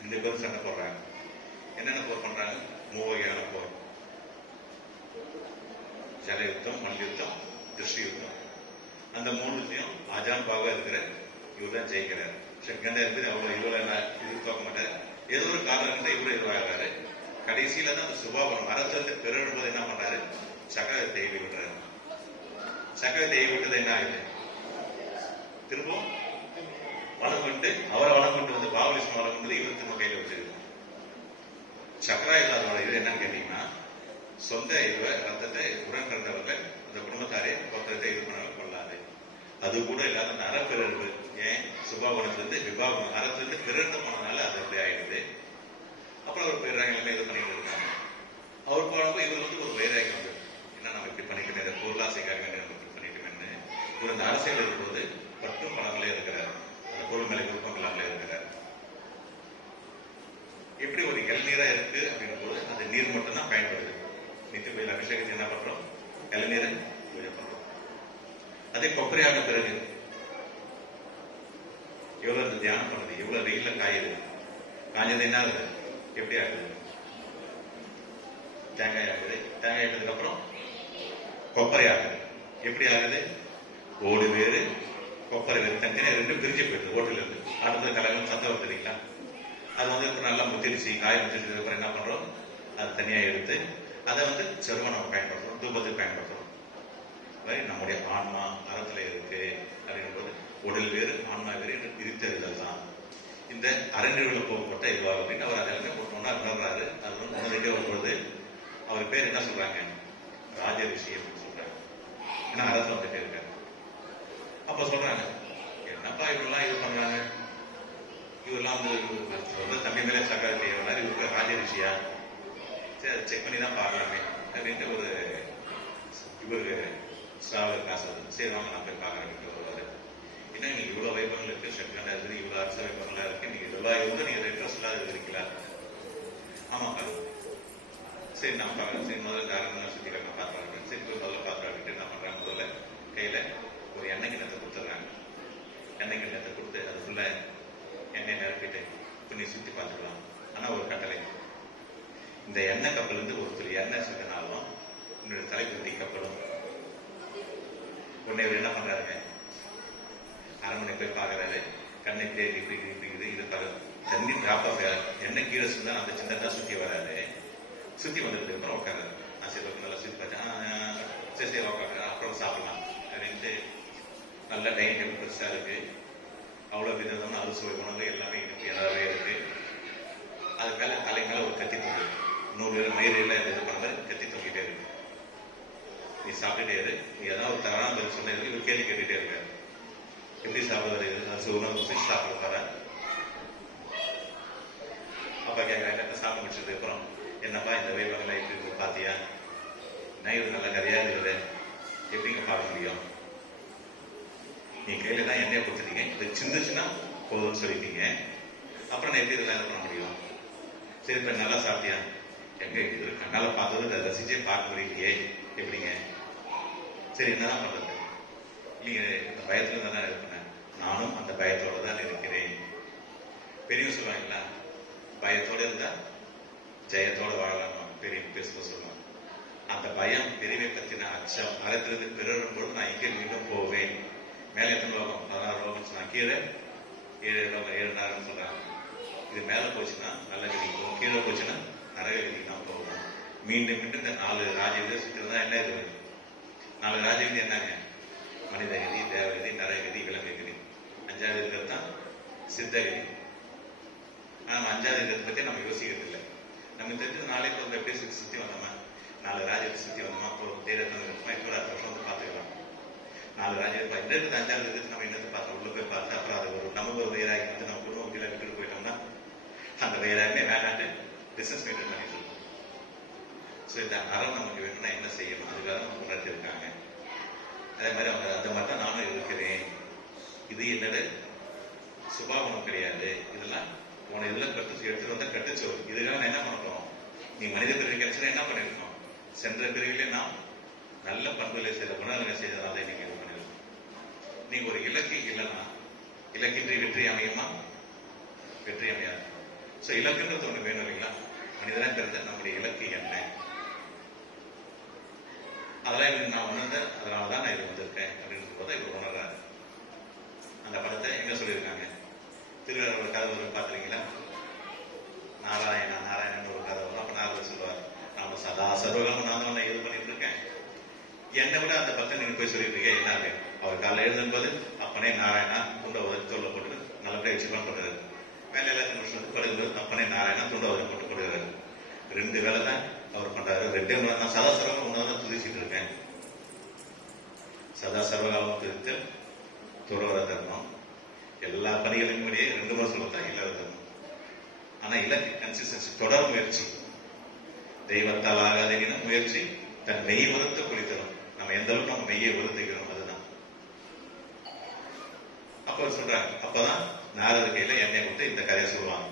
2 பேரும் சண்டை போடுறாங்க. என்னென்ன போர் பண்றாங்க, 3 வகையான போர். ஜல யுத்தம், மல் யுத்தம், திருஷ்டி யுத்தம். அந்த 3த்தையும் ஆஜான் பாவா இருக்கிற இவர் தான் ஜெயிக்கிறார். செகண்டா இருக்குது அவ்வளவு இவ்வளவு எதிர்பார்க்க மாட்டாரு. ஏதோ ஒரு காரணம் இருந்தா இவ்வளவு இதுவாகிறாரு. கடைசியில தான் அந்த சுபாவம் அரசத்தை பெரும்போது என்ன பண்றாரு, சக்கரத்தை எய்வி விடுறாரு. சக்கரத்தை எய்வி விட்டது என்ன ஆகுது, திரும்பவும் வளம் கொண்டு அவரை வளம் கொண்டு வந்து பாவலிசம் வளம் கொண்டு இவர் திரும்ப கையில வச்சிருக்கு. சக்கரா இல்லாதவங்க இது என்னன்னு கேட்டீங்கன்னா, சொந்த இதுவ ரத்தத்தை உடன் பிறந்தவங்க அந்த குடும்பத்தாரே ஒருத்தரத்தை இது பண்ண கொள்ளாது. அது கூட இல்லாத அந்த அறப்பிறகு ஏன் சுபாவனத்திலிருந்து விபாவம் அறத்திலிருந்து பிறந்து போனதுனால அது அப்படி ஆயிடுது. அப்புறம் அவர் போயிடுறாங்க, எல்லாமே இது பண்ணிட்டு இருக்காங்க. அவர் போனப்போ இவர் வந்து ஒரு வைராகியம் வந்து என்ன நம்ம இப்படி பண்ணிட்டு இந்த பொருளாசைக்காக நம்ம இப்படி பண்ணிட்டுன்னு இவர் அந்த அரசியல் இருக்கும்போது பட்டும் பணங்களே இருக்கிறார், அந்த பொருள் மேலே விருப்பம் இல்லாமலே இருக்கிறார். எப்படி ஒரு இளநீரா இருக்கு அப்படின்னும் போது அந்த நீர் மட்டும் தான் பயன்படுது. நித்திய கோயில் அபிஷேகத்தை என்ன பண்றோம், இளநீரை பூஜை பண்றோம். அதே கொப்பரையான பிறகு எவ்வளவு தியானம் பண்ணுது, எவ்வளவு வெயில காயுது, காஞ்சது என்ன ஆகுது, எப்படி ஆகுது, தேங்காய் ஆகுது. தேங்காய் ஆகிட்டதுக்கு அப்புறம் கொப்பரை ஆகுது. எப்படி ஆகுது, ஓடு வேறு கொப்பரை வேறு தனித்தனியா 2 பிரிஞ்சு போயிடுது. ஓட்டுல இருந்து அடுத்த கலகம் சத்தம் வருது இல்லைங்களா, அது வந்து இப்ப நல்லா முத்திருச்சு, காய் முத்திருச்சதுக்கு அப்புறம் என்ன பண்றோம், அது தனியா எடுத்து அதை வந்து செருவனம் பயன்படுத்துறோம், தூபத்துக்கு பயன்படுத்துறோம். நம்முடைய ஆன்மா அறத்துல இருக்கு அப்படின்னும் போது உடல் வேறு ஆன்மா வேறு என்று பிரித்தறிதல் தான் இந்த அரண்யவுல போகப்பட்ட இதுவாக அப்படின்னு அவர் அதெல்லாமே ஒன்னா உணர்றாரு. அது வந்து உணர்ந்துட்டே வரும்பொழுது அவர் பேர் என்ன சொல்றாங்க, ராஜ ரிஷி அப்படின்னு சொல்றாங்க. ஏன்னா அரசு வந்துட்டே இருக்காரு. அப்ப சொல்றாங்க, என்னப்பா இவரெல்லாம் இது பண்றாங்க, இவரெல்லாம் வந்து தம்பி மேலே சக்கரை செய்யறாரு, இவருக்கு ராஜ ரிஷியா, சரி அதை செக் பண்ணி தான் பாக்கலாமே அப்படின்ட்டு ஒரு இவரு சாவர் காசு சரி வாங்க நான் போய் பாக்குறேன் வருவாரு. ஏன்னா நீங்க இவ்வளவு வைபவங்கள் இருக்கு, செகண்டா இருக்குது, இவ்வளவு அரசு வைபவங்களா இருக்கு, நீங்க இதெல்லாம் இருந்து நீங்க ரெட்ரஸ் இல்லாத இருக்கீங்களா, ஆமாக்கா சரி நான் பாக்குறேன், சரி முதல்ல காரணம் சுத்தி கட்ட பாக்குறாங்க, சரி முதல்ல பாக்குறாங்க. என்ன பண்றாங்க, முதல்ல கையில ஒரு எண்ணெய் கிண்ணத்தை கொடுத்துட்றாங்க. எண்ணெய் கிண்ணத்தை கொடுத்து அது ஃபுல்லா எண்ணெய் நிரப்பிட்டு துணி சுத்தி பார்த்துக்கலாம். ஆனா ஒரு கட்டளை, இந்த எண்ணெய் கப்பல் இருந்து ஒருத்தர் எண்ணெய் சொன்னாலும் உன்னுடைய தலைக்குட்டி கப்பலும். உன்னை என்ன பண்றாருங்க, அரண்மனை போய் பாக்குறாரு, கண்ணை தேடி இது தண்ணி டிராப் ஆஃப் எண்ணெய் கீழே இருந்தா அந்த சின்னதா சுத்தி வராது. சுத்தி வந்ததுக்கு அப்புறம் உட்காராரு. நான் சரி நல்லா சுத்தி பார்த்தேன், சரி சரி உட்காரு அப்புறம் சாப்பிடலாம் அப்படின்ட்டு நல்லா டைனிங் டேபிள் பெருசா இருக்கு, அவ்வளவு விதமான அறுசுவை உணவு எல்லாமே இருக்கு, எல்லாமே இருக்கு. அது மேல தலை மேல ஒரு கத்தி தொங்கு, 100 மயிறு எல்லாம் இது பண்ண கத்தி தொங்கிட்டே இருக்கு. நீ சாப்பிட்டுட்டே இரு, நீ ஏதாவது ஒரு தவறான பதில் சொன்ன இவர் கேள்வி கேட்டுட்டே இருக்காரு. எப்படி சாப்பிடுவாரு, அரிசி உணவு சாப்பிடுவாரா? அப்பா கேட்கறாங்க, சாப்பிட முடிச்சதுக்கு அப்புறம் என்னப்பா இந்த வைபவங்களை எப்படி பாத்தியா, நைவு நல்ல கதையா இருக்குது, எப்படிங்க பார்க்க முடியும், நீ கையில தான் எண்ணெய் கொடுத்துட்டீங்க, இது சிந்துச்சுன்னா போதும்னு சொல்லிட்டீங்க, அப்புறம் நான் எப்படி இதெல்லாம் இது பண்ண முடியும், சரி இப்ப நல்லா சாப்பிட்டியா, எங்க இது கண்ணால பார்த்தது ரசிச்சே பார்க்க முடியலையே, எப்படிங்க, சரி என்னதான் பண்றது, நீங்க இந்த பயத்துல தானே இருப்பேன், நானும் அந்த பயத்தோட தான் இருக்கிறேன். பெரியவங்க சொல்லுவாங்களா, பயத்தோட இருந்தா ஜெயத்தோட வாழலாம், பெரிய பேசுவ சொல்லுவாங்க. அந்த பயம் பிரிவை பத்தின அச்சம் அறத்திலிருந்து பிறரும் பொழுது நான் இங்கே மீண்டும் போவேன். மேல எத்தனை லோகம், 16 லோகம் சொன்னா, கீழே 7 லோகம் 7 நேரம் சொல்றாங்க. இது மேல போச்சுன்னா நல்ல கதிக்கு போகும், கீழே போச்சுன்னா நரகதிக்கு தான் போகும். மீண்டும் மீண்டும் இந்த 4 ராஜ்யத்தை சுற்றி தான் என்ன இது, 4 ராஜ்யம் என்னங்க, மனிதகதி, தேவகதி, நரகதி, விலங்குகதி. 5வது இருக்கிறது தான் சித்தகதி. ஆனா 5வது இருக்கிறத பத்தி நம்ம யோசிக்கிறது இல்லை. நமக்கு தெரிஞ்சது நாளைக்கு ஒரு வெப்டேஸ் சுத்தி வந்தோமா, 4 ராஜ்யத்தை சுத்தி வந்தோமா, தேரத்தான் இருக்குமா, இப்போ அடுத்த வருஷம் வந்து பார்த்துக்கலாம். 4 ராஜ்யம் இந்த இருக்குது 5வது இருக்கிறது நம்ம என்னது பார்த்தோம், உள்ள போய் பார்த்தா அப்புறம் அது ஒரு நமக்கு ஒரு வயிறாகி வந்து நம்ம குடும்பம் கீழே விட்டுட்டு போயிட்டோம்னா அந்த வயிறாகவே வேண்டாட்டு பிசினஸ் மெயின்டைன் பண்ணிட்டு இருக்கோம். ஸோ இந்த அறம் நமக்கு வேணும்னா என்ன செய்யணும், அதுக்காக நமக்கு உணர்த்தி இருக்காங்க. அதே மாதிரி அவங்க அந்த மாதிரி தான் நானும் இருக்கிறேன். இது என்னோட சுபாவம் கிடையாது, இதெல்லாம் உன இதெல்லாம் எடுத்துட்டு வந்தா கட்டுச்சோறு. இதுக்காக நான் என்ன பண்ணணும், நீ மனித பிரிவு கிடைச்சா என்ன பண்ணிருக்கோம், சென்ற பிரிவிலே நாம் நல்ல பண்புகளை செய்த குணங்களை செய்ததால நீங்க இது பண்ணிருக்கோம். நீங்க ஒரு இலக்கு இல்லைன்னா இலக்கின்றி வெற்றி அமையுமா, வெற்றி அமையாது. ஸோ இலக்குன்றது ஒண்ணு வேணும் இல்லைங்களா, மனிதனா பிறந்த நம்முடைய இலக்கு என்ன, அதெல்லாம் எனக்கு நான் உணர்ந்தேன், அதனாலதான் நான் இது வந்திருக்கேன் அப்படின்னு போது இவர் உணர்றாரு. அந்த படத்தை எங்க சொல்லியிருக்காங்க, திருவாரூர் கதை ஒரு பார்த்துருக்கீங்களா, நாராயணா நாராயணன் ஒரு கதை வரும். அப்ப நாரதர் சொல்லுவார், நாம சதா சர்வகாலம் நான் தான் இது பண்ணிட்டு இருக்கேன், என்னை விட அந்த பக்கம் நீங்க போய் சொல்லிட்டு இருக்கேன் என்ன. அவர் காலையில் எழுதும் போது அப்பனே நாராயணா துண்ட உதவி தோல்ல போட்டு நல்லபடியா வச்சுக்கலாம் போடுறாரு. வேலை எல்லாத்தையும் முடிச்சு படுக்கும்போது அப்பனே நாராயணா துண்ட உதவி போட்டு கொடுக்குறாரு. 2 வேலை தான் அவர் பண்றாரு. 2 வேலை நான் சதா சர்வகாலம் ஒன்னாதான் துதிச்சிட்டு இருக்கேன். சதா சர்வகாலம் துதித்து துறவர தரணும், எல்லா பணிகளின் முறையே 2 முறை சொல்லத்தான் இல்லற தரணும். ஆனா இலக்கு கன்சிஸ்டன்சி, தொடர் முயற்சி, தெய்வத்தால் ஆகாதீங்க முயற்சி, தன் மெய் உரத்தை குளித்தரும். நம்ம எந்த அளவுக்கு நம்ம மெய்யை உறுத்துக்கிறோம் அதுதான். அப்ப சொல்றாங்க, அப்பதான் நாரதர் கையில எண்ணெய் கொடுத்து இந்த கதையை சொல்லுவாங்க.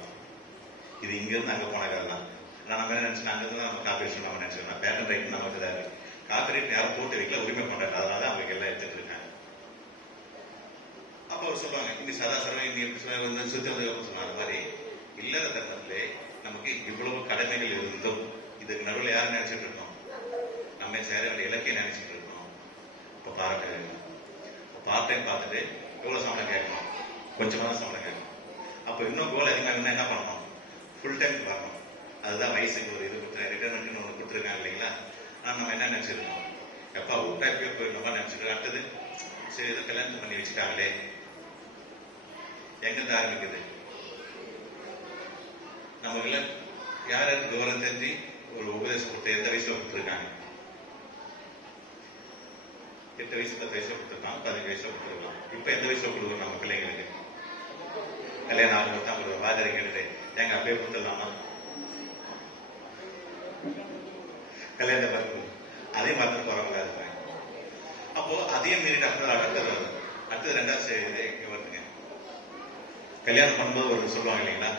இது இங்க இருந்து அங்க போன கதை தான். நம்ம என்ன நினைச்சோம், அங்க இருந்து நம்ம காப்பி ரைட் நம்ம நினைச்சோம், பேட்டன் ரைட் நமக்கு தான் இருக்கு. காப்பி ரைட் யாரும் போட்டு வைக்கல, உரிமை கொண்டாடு, அதனால அவங்க எல்லாம் எடுத்துட்டு இருக்காங்க. அப்ப அவர் சொல்லுவாங்க, இந்த சதாசரம் இன்னைக்கு சுத்தி வந்ததுக்கு சொன்னாங்க. அது மாதிரி இல்லற தருணத்திலே நமக்கு இவ்வளவு கடமைகள் இருந்தும் இதுக்கு நடுவில் யாரும் நினைச்சிட்டு இருக்கோம், நம்ம சேர வேண்டிய இலக்கையை நினைச்சிட்டு இருக்கோம். இப்ப பாராட்ட பார்ட் டைம் பார்த்துட்டு எவ்வளவு சம்பளம் கேட்கணும், கொஞ்சமா தான் சம்பளம் கேட்கணும். அப்ப இன்னும் கோல் அதிகமாக இருந்தா என்ன பண்ணணும், ஃபுல் டைம் வரணும். அதுதான் வயசுக்கு ஒரு இது கொடுத்து ரிட்டைர்மெண்ட் ஒன்று கொடுத்துருக்காங்க இல்லைங்களா. ஆனா நம்ம என்ன நினைச்சிருக்கோம், எப்பா விட்டா எப்பயோ போயிடணுமா நினைச்சிட்டு அடுத்தது சரி இதை கல்யாணம் பண்ணி வச்சுட்டாங்களே, எங்கிருந்து ஆரம்பிக்குது. நம்ம யாருக்கு விவரம் தெரிஞ்சு ஒரு உபதேசம் கொடுத்து எந்த வயசுல கொடுத்துருக்காங்க, 8 வயசு 10 வயசுல கொடுத்துருக்காங்க, 15 வயசுல கொடுத்துருக்கலாம். இப்ப எந்த வயசுல கொடுக்குறோம் நம்ம பிள்ளைங்களுக்கு, கல்யாணம் ஆகும் தான் கொடுக்குறோம். பாஜரை கேட்டுட்டு எங்க அப்பயே கொடுத்துடலாமா, கல்யாணத்தை பார்த்து அதே மாதிரி போறவங்களா இருப்பாங்க. அப்போ அதையும் மீறிட்டு அடுத்தது 2வது வருதுங்க. கல்யாணம் பண்ணும்போது ஒரு சொல்லுவாங்க இல்லைங்களா,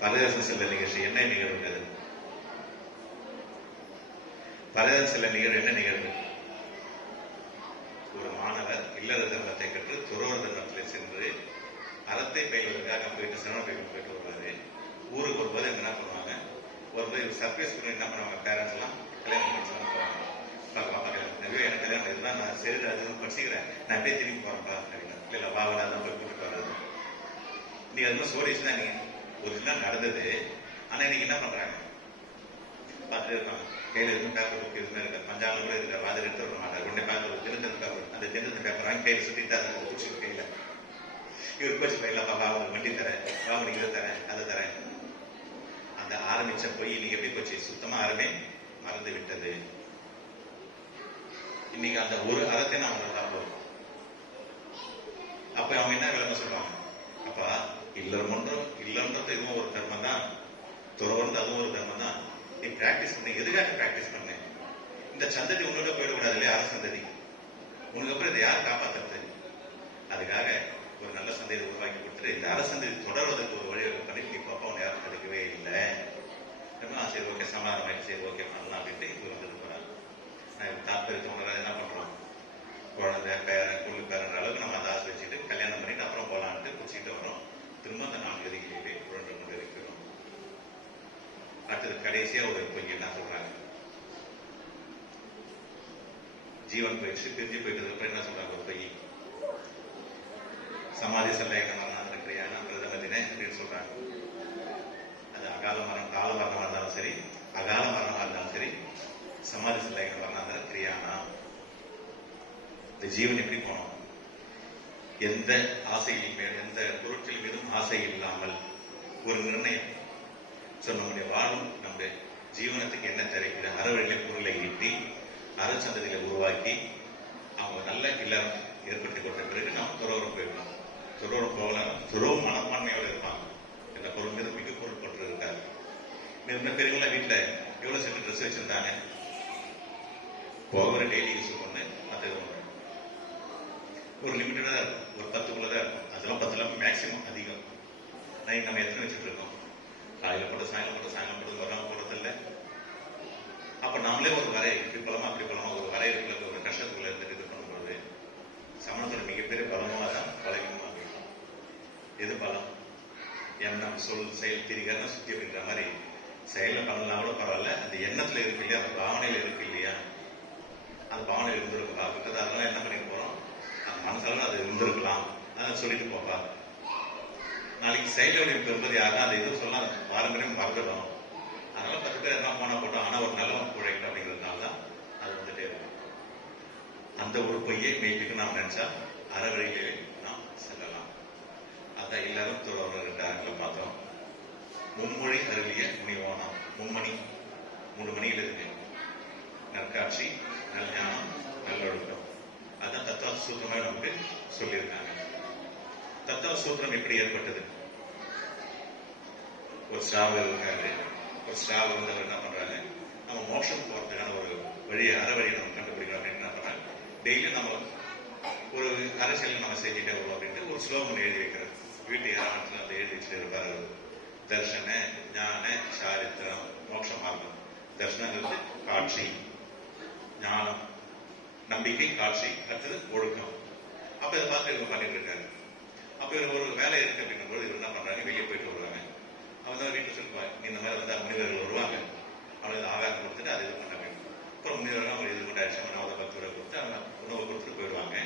பரதேசம் செல்ல நிகழ்ச்சி என்ன நிகழ்வு, பரதேசம் செல்ல நிகழ்வு என்ன நிகழ்வு, ஒரு மாணவர் இல்லற தர்மத்தை கற்று துறவர தர்மத்தில் சென்று அறத்தை பயில்வதற்காக போயிட்டு சிரமம் போயிட்டு வருவாரு. ஊருக்கு வரும்போது என்ன பண்ணுவாங்க, ஒரு சர்ப்ரைஸ் பண்ணி என்ன பண்ணுவாங்க, பேரண்ட்ஸ் எல்லாம் கல்யாணம் பண்ணி போறாங்க. எனக்கு கல்யாணம் இதுதான் நான் சரி அது படிச்சுக்கிறேன், நான் அப்படியே திரும்பி போறேன்ப்பா அப்படின்னா, இல்ல வாவடா தான் போய் கூட்டிட்டு வர்றது. நீங்க அது மாதிரி சோடிச்சு தான் நீங்க ஒரு நாள் நடந்தது. ஆனா இன்னைக்கு என்ன பண்றாங்க, பார்த்துட்டு இருக்காங்க, கையில இருக்கும் பேப்பர் புக் எதுவுமே இருக்க, பஞ்சால கூட இருக்க, வாதில் எடுத்து வர மாட்டாங்க. உடனே பேப்பர் தினத்தன் பேப்பர், அந்த தினத்தன் பேப்பர் வாங்கி கையில சுத்திட்டு அதை பிடிச்சி கையில இவர் போச்சு பையிலப்பா வா உங்களுக்கு வண்டி தரேன், வா உங்களுக்கு இதை தரேன் அதை தரேன். அந்த ஆரம்பிச்ச போய் இன்னைக்கு எப்படி போச்சு, சுத்தமா அறமே மறந்து விட்டது. இன்னைக்கு அந்த ஒரு அறத்தை நான் போதும். அப்ப அவங்க என்ன விளம்ப சொல்றாங்க, அப்பா இல்லம்ன்றது இதுவும் ஒரு தர்மம் தான், துறவர்ந்து அதுவும் ஒரு தர்மம் தான். நீ பிராக்டிஸ் பண்ணி எதுக்காக பிராக்டிஸ் பண்ண, இந்த சந்ததி உன்னோட போயிடக்கூடாது இல்லையா, அரசு சந்ததி உனக்கு அப்புறம் இதை யார் காப்பாத்துறது, அதுக்காக ஒரு நல்ல சந்ததியை உருவாக்கி கொடுத்துட்டு இந்த அரசந்ததி தொடர்வதற்கு ஒரு வழிவகை பண்ணி நீ பாப்பா உன்னை யாரும் தடுக்கவே இல்லை. சரி ஓகே சமாதானம் ஆயிட்டு, சரி ஓகே பண்ணலாம் அப்படின்ட்டு இப்போ வந்துட்டு போறாங்க. தாற்பயத்தை உணராது என்ன பண்றோம், குழந்தை பேரன் குழு பேரன்ற அளவுக்கு நம்ம அதை ஆசை வச்சுட்டு கல்யாணம் பண்ணிட்டு அப்புறம் போலான்ட்டு குச்சிட்டு வரோம். திரும்ப அந்த 4 விதிகளிலே புரண்டு கொண்டு இருக்கிறோம். அடுத்தது கடைசியா ஒரு பொய் என்ன சொல்றாங்க, ஜீவன் போயிடுச்சு பிரிஞ்சு போயிட்டதுக்கு அப்புறம் என்ன சொல்றாங்க, ஒரு பொய், சமாதி செல்ல எங்க மரணம் இருக்கிறியா பிரதமதினே அப்படின்னு சொல்றாங்க. அது அகால மரணம் கால மரணமா இருந்தாலும் சரி, அகால மரணமா இருந்தாலும் சரி, சமாதி செல்ல எங்க மரணம் கிரியானா இந்த ஜீவன் எப்படி போனோம்? எந்த ஆசையின் மேல், எந்த பொருட்கள் மீதும் ஆசை இல்லாமல் ஒரு நிர்ணயம். நம்முடைய வாழும் நம்முடைய ஜீவனத்துக்கு என்ன தேவைக்கிற அறவழியில பொருளை ஈட்டி அறச்சந்ததியில உருவாக்கி அவங்க நல்ல இல்லறம் ஏற்படுத்தி கொண்ட பிறகு நாம் துறவரம் போயிருக்கோம். துறவரம் போகலாம், துறவு மனப்பான்மையோடு இருப்பாங்க. இந்த பொருள் மீது மிக பொருள் பற்று இருக்காது. இன்னும் பெரியவங்கள வீட்டுல எவ்வளவு சென்று ட்ரெஸ் வச்சிருந்தாங்க, போகிற டெய்லி யூஸ் பண்ணு, அது ஒரு லிமிட்டடா இருக்கும், ஒரு 10க்குள்ளதான் இருக்கும். அதெல்லாம் 10 மேக்சிமம் அதிகம். நைட் நம்ம எத்தனை வச்சுட்டு இருக்கோம்? காலையில போட்டு சாயங்காலம் போட்டு, சாயங்காலம் போட்டு வராம போறது இல்லை. அப்ப நாமளே ஒரு வரை இப்படி பலமா அப்படி பலமா ஒரு வரையறுக்குள்ள ஒரு கஷ்டத்துக்குள்ள இருந்துட்டு இது பண்ணும்போது சமணத்தோட மிகப்பெரிய பலமாக தான் பலவீனமா இருக்கும். எது பலம்? எண்ணம், சொல், செயல், திரிகரணம், சுத்தி அப்படின்ற மாதிரி செயல பண்ணலாம் கூட பரவாயில்ல, அந்த எண்ணத்துல இருக்கு இல்லையா, அந்த பாவனையில இருக்கு இல்லையா, அந்த பாவனையில இருந்திருக்கா அப்படின்றது அதெல்லாம் என்ன பண்ணிட்டு போறோம், அந்த மனசால அது இருந்திருக்கலாம் அதை சொல்லிட்டு போப்பா. நாளைக்கு செயலுடைய பெறுவது யாருன்னா அதை எதுவும் சொல்லலாம், அந்த பாரம்பரியம் மறந்துடும். அதனால 10 பேர் எல்லாம் போனா போட்டோம், ஆனா ஒரு நல்லவன் குழைக்கணும் அப்படிங்கிறதுனால தான் அது வந்துட்டே இருக்கும். அந்த ஒரு பொய்யை மெய்ப்பிக்க நாம் நினைச்சா அறவழியிலே நாம் செல்லலாம். அதான் எல்லாரும் துறவர்கள் பார்த்தோம். மும்மொழி அருளிய முனிவோனம், மும்மணி 3 மணியில் இருக்கு. நற்காட்சி, நல்ஞானம், நல்லொழுக்கம். அதான் தத்துவ சூத்திரமாக நமக்கு சொல்லியிருக்காங்க. தத்துவ சூத்திரம் எப்படி ஏற்பட்டது? ஒரு ஸ்ராவகர் இருக்காரு. ஒரு ஸ்ராவகர் வந்து அவர் என்ன பண்றாங்க, நம்ம மோட்சம் போறதுக்கான ஒரு வழியை அறவழியை நம்ம கண்டுபிடிக்கிறோம் அப்படின்னு என்ன பண்றாங்க, டெய்லியும் நம்ம ஒரு அரசியல் நம்ம செஞ்சுட்டே வருவோம் அப்படின்ட்டு ஒரு ஸ்லோகம் எழுதி வைக்கிறார். வீட்டு யாராவது வந்து எழுதி வச்சுட்டு இருப்பாரு. தர்ஷன, ஞான, சாரித்திரம், மோட்ச மார்க்கம். தர்ஷனங்கிறது காட்சி, ஞானம், நம்பிக்கை, காட்சி, அடுத்தது ஒழுக்கம். அப்ப இதை பார்த்து இவங்க பண்ணிட்டு இருக்காரு. அப்ப இவர் ஒரு வேலை இருக்கு அப்படின்னும் போது இவர் என்ன பண்றாங்க, வெளியே போயிட்டு வருவாங்க. அவன் தான் வீட்டில் சொல்லுவாங்க, இந்த மாதிரி வந்து முனிவர்கள் வருவாங்க, அவனுக்கு ஆகாரம் கொடுத்துட்டு அதை இது பண்ண வேண்டும். அப்புறம் முனிவர்கள் அவங்க இது கொண்டாச்சு, அவன் 10 ரூபாய் கொடுத்து அவங்க உணவு கொடுத்துட்டு போயிடுவாங்க.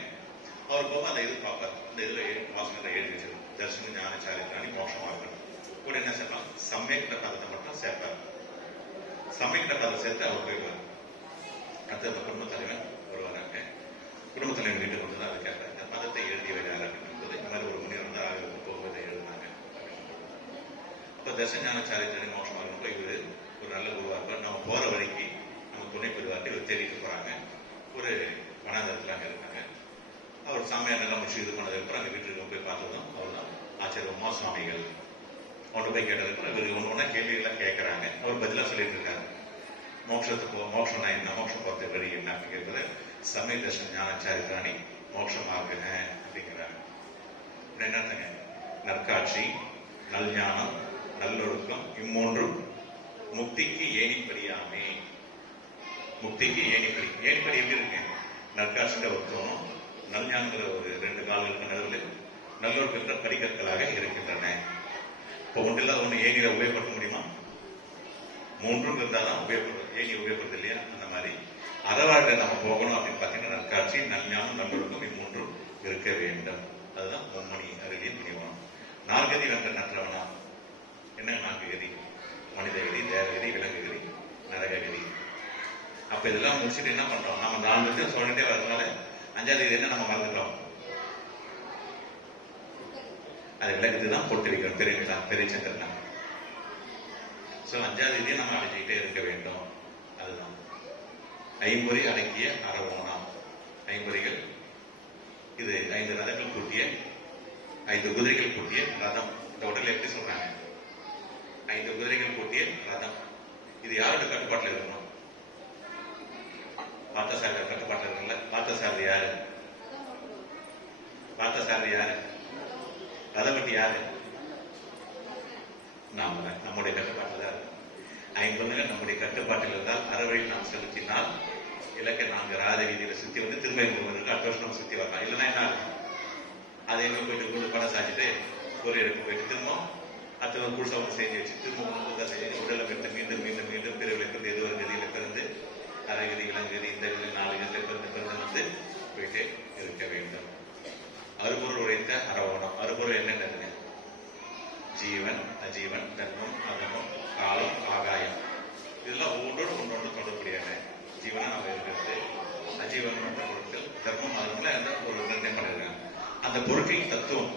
அவர் போக அந்த இது பார்ப்பார். இந்த இதுல வாசகத்தை எழுதி வச்சிருக்கும், தர்ஷன, ஞான, சாரித்திராணி, மோட்சமா இருக்கணும். கூட என்ன சேர்ப்பாங்க, சமயக்கிட்ட பதத்தை மட்டும் சேர்ப்பார். சமயக்கிட்ட பதத்தை சேர்த்து அவர் போயிடுவார். அடுத்து அந்த குடும்ப தலைவன் வருவாங்க. குடும்ப தலைவன் வீட்டுக்கு வந்து தான் அதை கேட்பார், இந்த மதத்தை எழுதி வைக்கிறார் அப்படின்னும் போது இந்த மாதிரி ஒரு முனிவர் வந்து ஆகியோருக்கு போகுவதை எழுதினாங்க. அப்ப தர்ஷஞான, சாரித்திராணி, மோட்சமா இருக்கணும். இவரு ஒரு நல்ல குருவா இருப்பார். நம்ம போற வழிக்கு நம்ம துணை பெறுவார்ட்டு இவர் தேடிட்டு போறாங்க. ஒரு வனாந்தரத்துல அங்க இருக்காங்க. அவர் சாமியார் நல்லா முடிச்சு இது பண்ணதுக்கு அங்க வீட்டுக்கு போய் பார்த்ததும் அவர் தான் ஆச்சாரிய உமா சுவாமிகள். அவனு போய் கேட்டதுக்கு இவர் ஒண்ணு கேள்வியெல்லாம் கேட்கறாங்க. அவர் பதிலா சொல்லிட்டு இருக்காரு. மோட்சம்னா என்ன, மோட்சம் போறது வழி என்ன அப்படிங்கிறது சமய தர்ஷன, ஞான, சாரித்திராணி, மோட்சம் ஆகுங்க அப்படிங்கிறாங்க. என்னங்க, நற்காட்சி, நல்ஞானம், நல்லொழுக்கம், இம்மூன்றும் முக்திக்கு ஏணிப்படியாமே. முக்திக்கு ஏணிப்படி. ஏணிப்படி எப்படி இருக்கு? நற்காட்சின்ற ஒரு தோணும், நல்ஞானங்கிற ஒரு 2 கால்களுக்கு நடுவில் நல்லொழுக்கின்ற படிக்கற்களாக இருக்கின்றன. இப்போ ஒன்றில்லாத ஒண்ணு ஏணியில உபயோகப்படுத்த முடியுமா? 3 இருந்தாதான் உபயோகப்படுறது. ஏணி உபயோகப்படுது இல்லையா? அந்த மாதிரி அறவாழ்ல நம்ம போகணும் அப்படின்னு பாத்தீங்கன்னா நற்காட்சி, நல்ஞானம், நல்லொழுக்கம் இம்மூன்றும் இருக்க வேண்டும். அதுதான் மும்மணி அருளிய முனிவனம். 4 கதி வென்ற நற்றவனா. என்ன 4 கதி? மனித கதி, தேவகதி, விலங்கு கதி, நரக கதி. அப்ப இதெல்லாம் முடிச்சுட்டு என்ன பண்றோம், நம்ம 4 சொல்லிட்டே வரதுனால 5வது கதி என்ன நம்ம மறந்துட்டோம். அது விலங்குதான் போட்டு வைக்கிறோம். பெரியங்களா, பெரிய சந்திரனா. 5வது கதியை நம்ம அடைஞ்சிக்கிட்டே இருக்க வேண்டும். அதுதான் 5 அடக்கிய அறவோணம். 5 இது 5 ரதங்கள் கூட்டிய, 5 குதிரைகள் கூட்டிய ரதம். இந்த உடல்ல எப்படி சொல்றாங்க, 5 குதிரைகள் கூட்டிய ரதம். இது யாரோட கட்டுப்பாட்டில் இருக்கணும்? பார்த்தசாரதி கட்டுப்பாட்டில் இருக்குல்ல. பார்த்தசாரதி யாரு? பார்த்தசாரதி யாரு? ரதவட்டி யாரு? நாம நம்முடைய கட்டுப்பாட்டில் தான் இருக்கும். 5 நம்முடைய கட்டுப்பாட்டில் இருந்தால் அறவழியில் நாம் செலுத்தினால் இலக்கை 4 ராத வீதியில சுத்தி வந்து திரும்ப இருக்கு. அடுத்த வருஷம் நம்ம சுத்தி வரலாம். இல்லைன்னா என்ன ஆகும், அதை எங்க போயிட்டு கூட படம் சாச்சிட்டு ஒரு இடத்துக்கு போயிட்டு திரும்ப அடுத்த புதுசா ஒன்று செஞ்சு வச்சு திரும்ப புதுசாக செஞ்சு உடலை பெற்று மீண்டும் மீண்டும் மீண்டும் பிறவில பிறந்து ஏதோ ஒரு கதியில பிறந்து அரைகதி, இளங்கதி, இந்த 4 கதியில பிறந்து வந்து போயிட்டே இருக்க வேண்டும். அறுபொருள் உழைத்த அறவோணம். அறுபொருள் என்னென்ன? ஜீவன், அஜீவன், தர்மம், அதர்மம், காலம், ஆகாயம். இதெல்லாம் ஒவ்வொன்றோடு ஒன்றொன்று தொடர்புடையன. ஜீவனா நம்ம இருக்கிறது, அஜீவன் பொருட்கள், தர்மம், அதனால பொருட்களின் தத்துவம்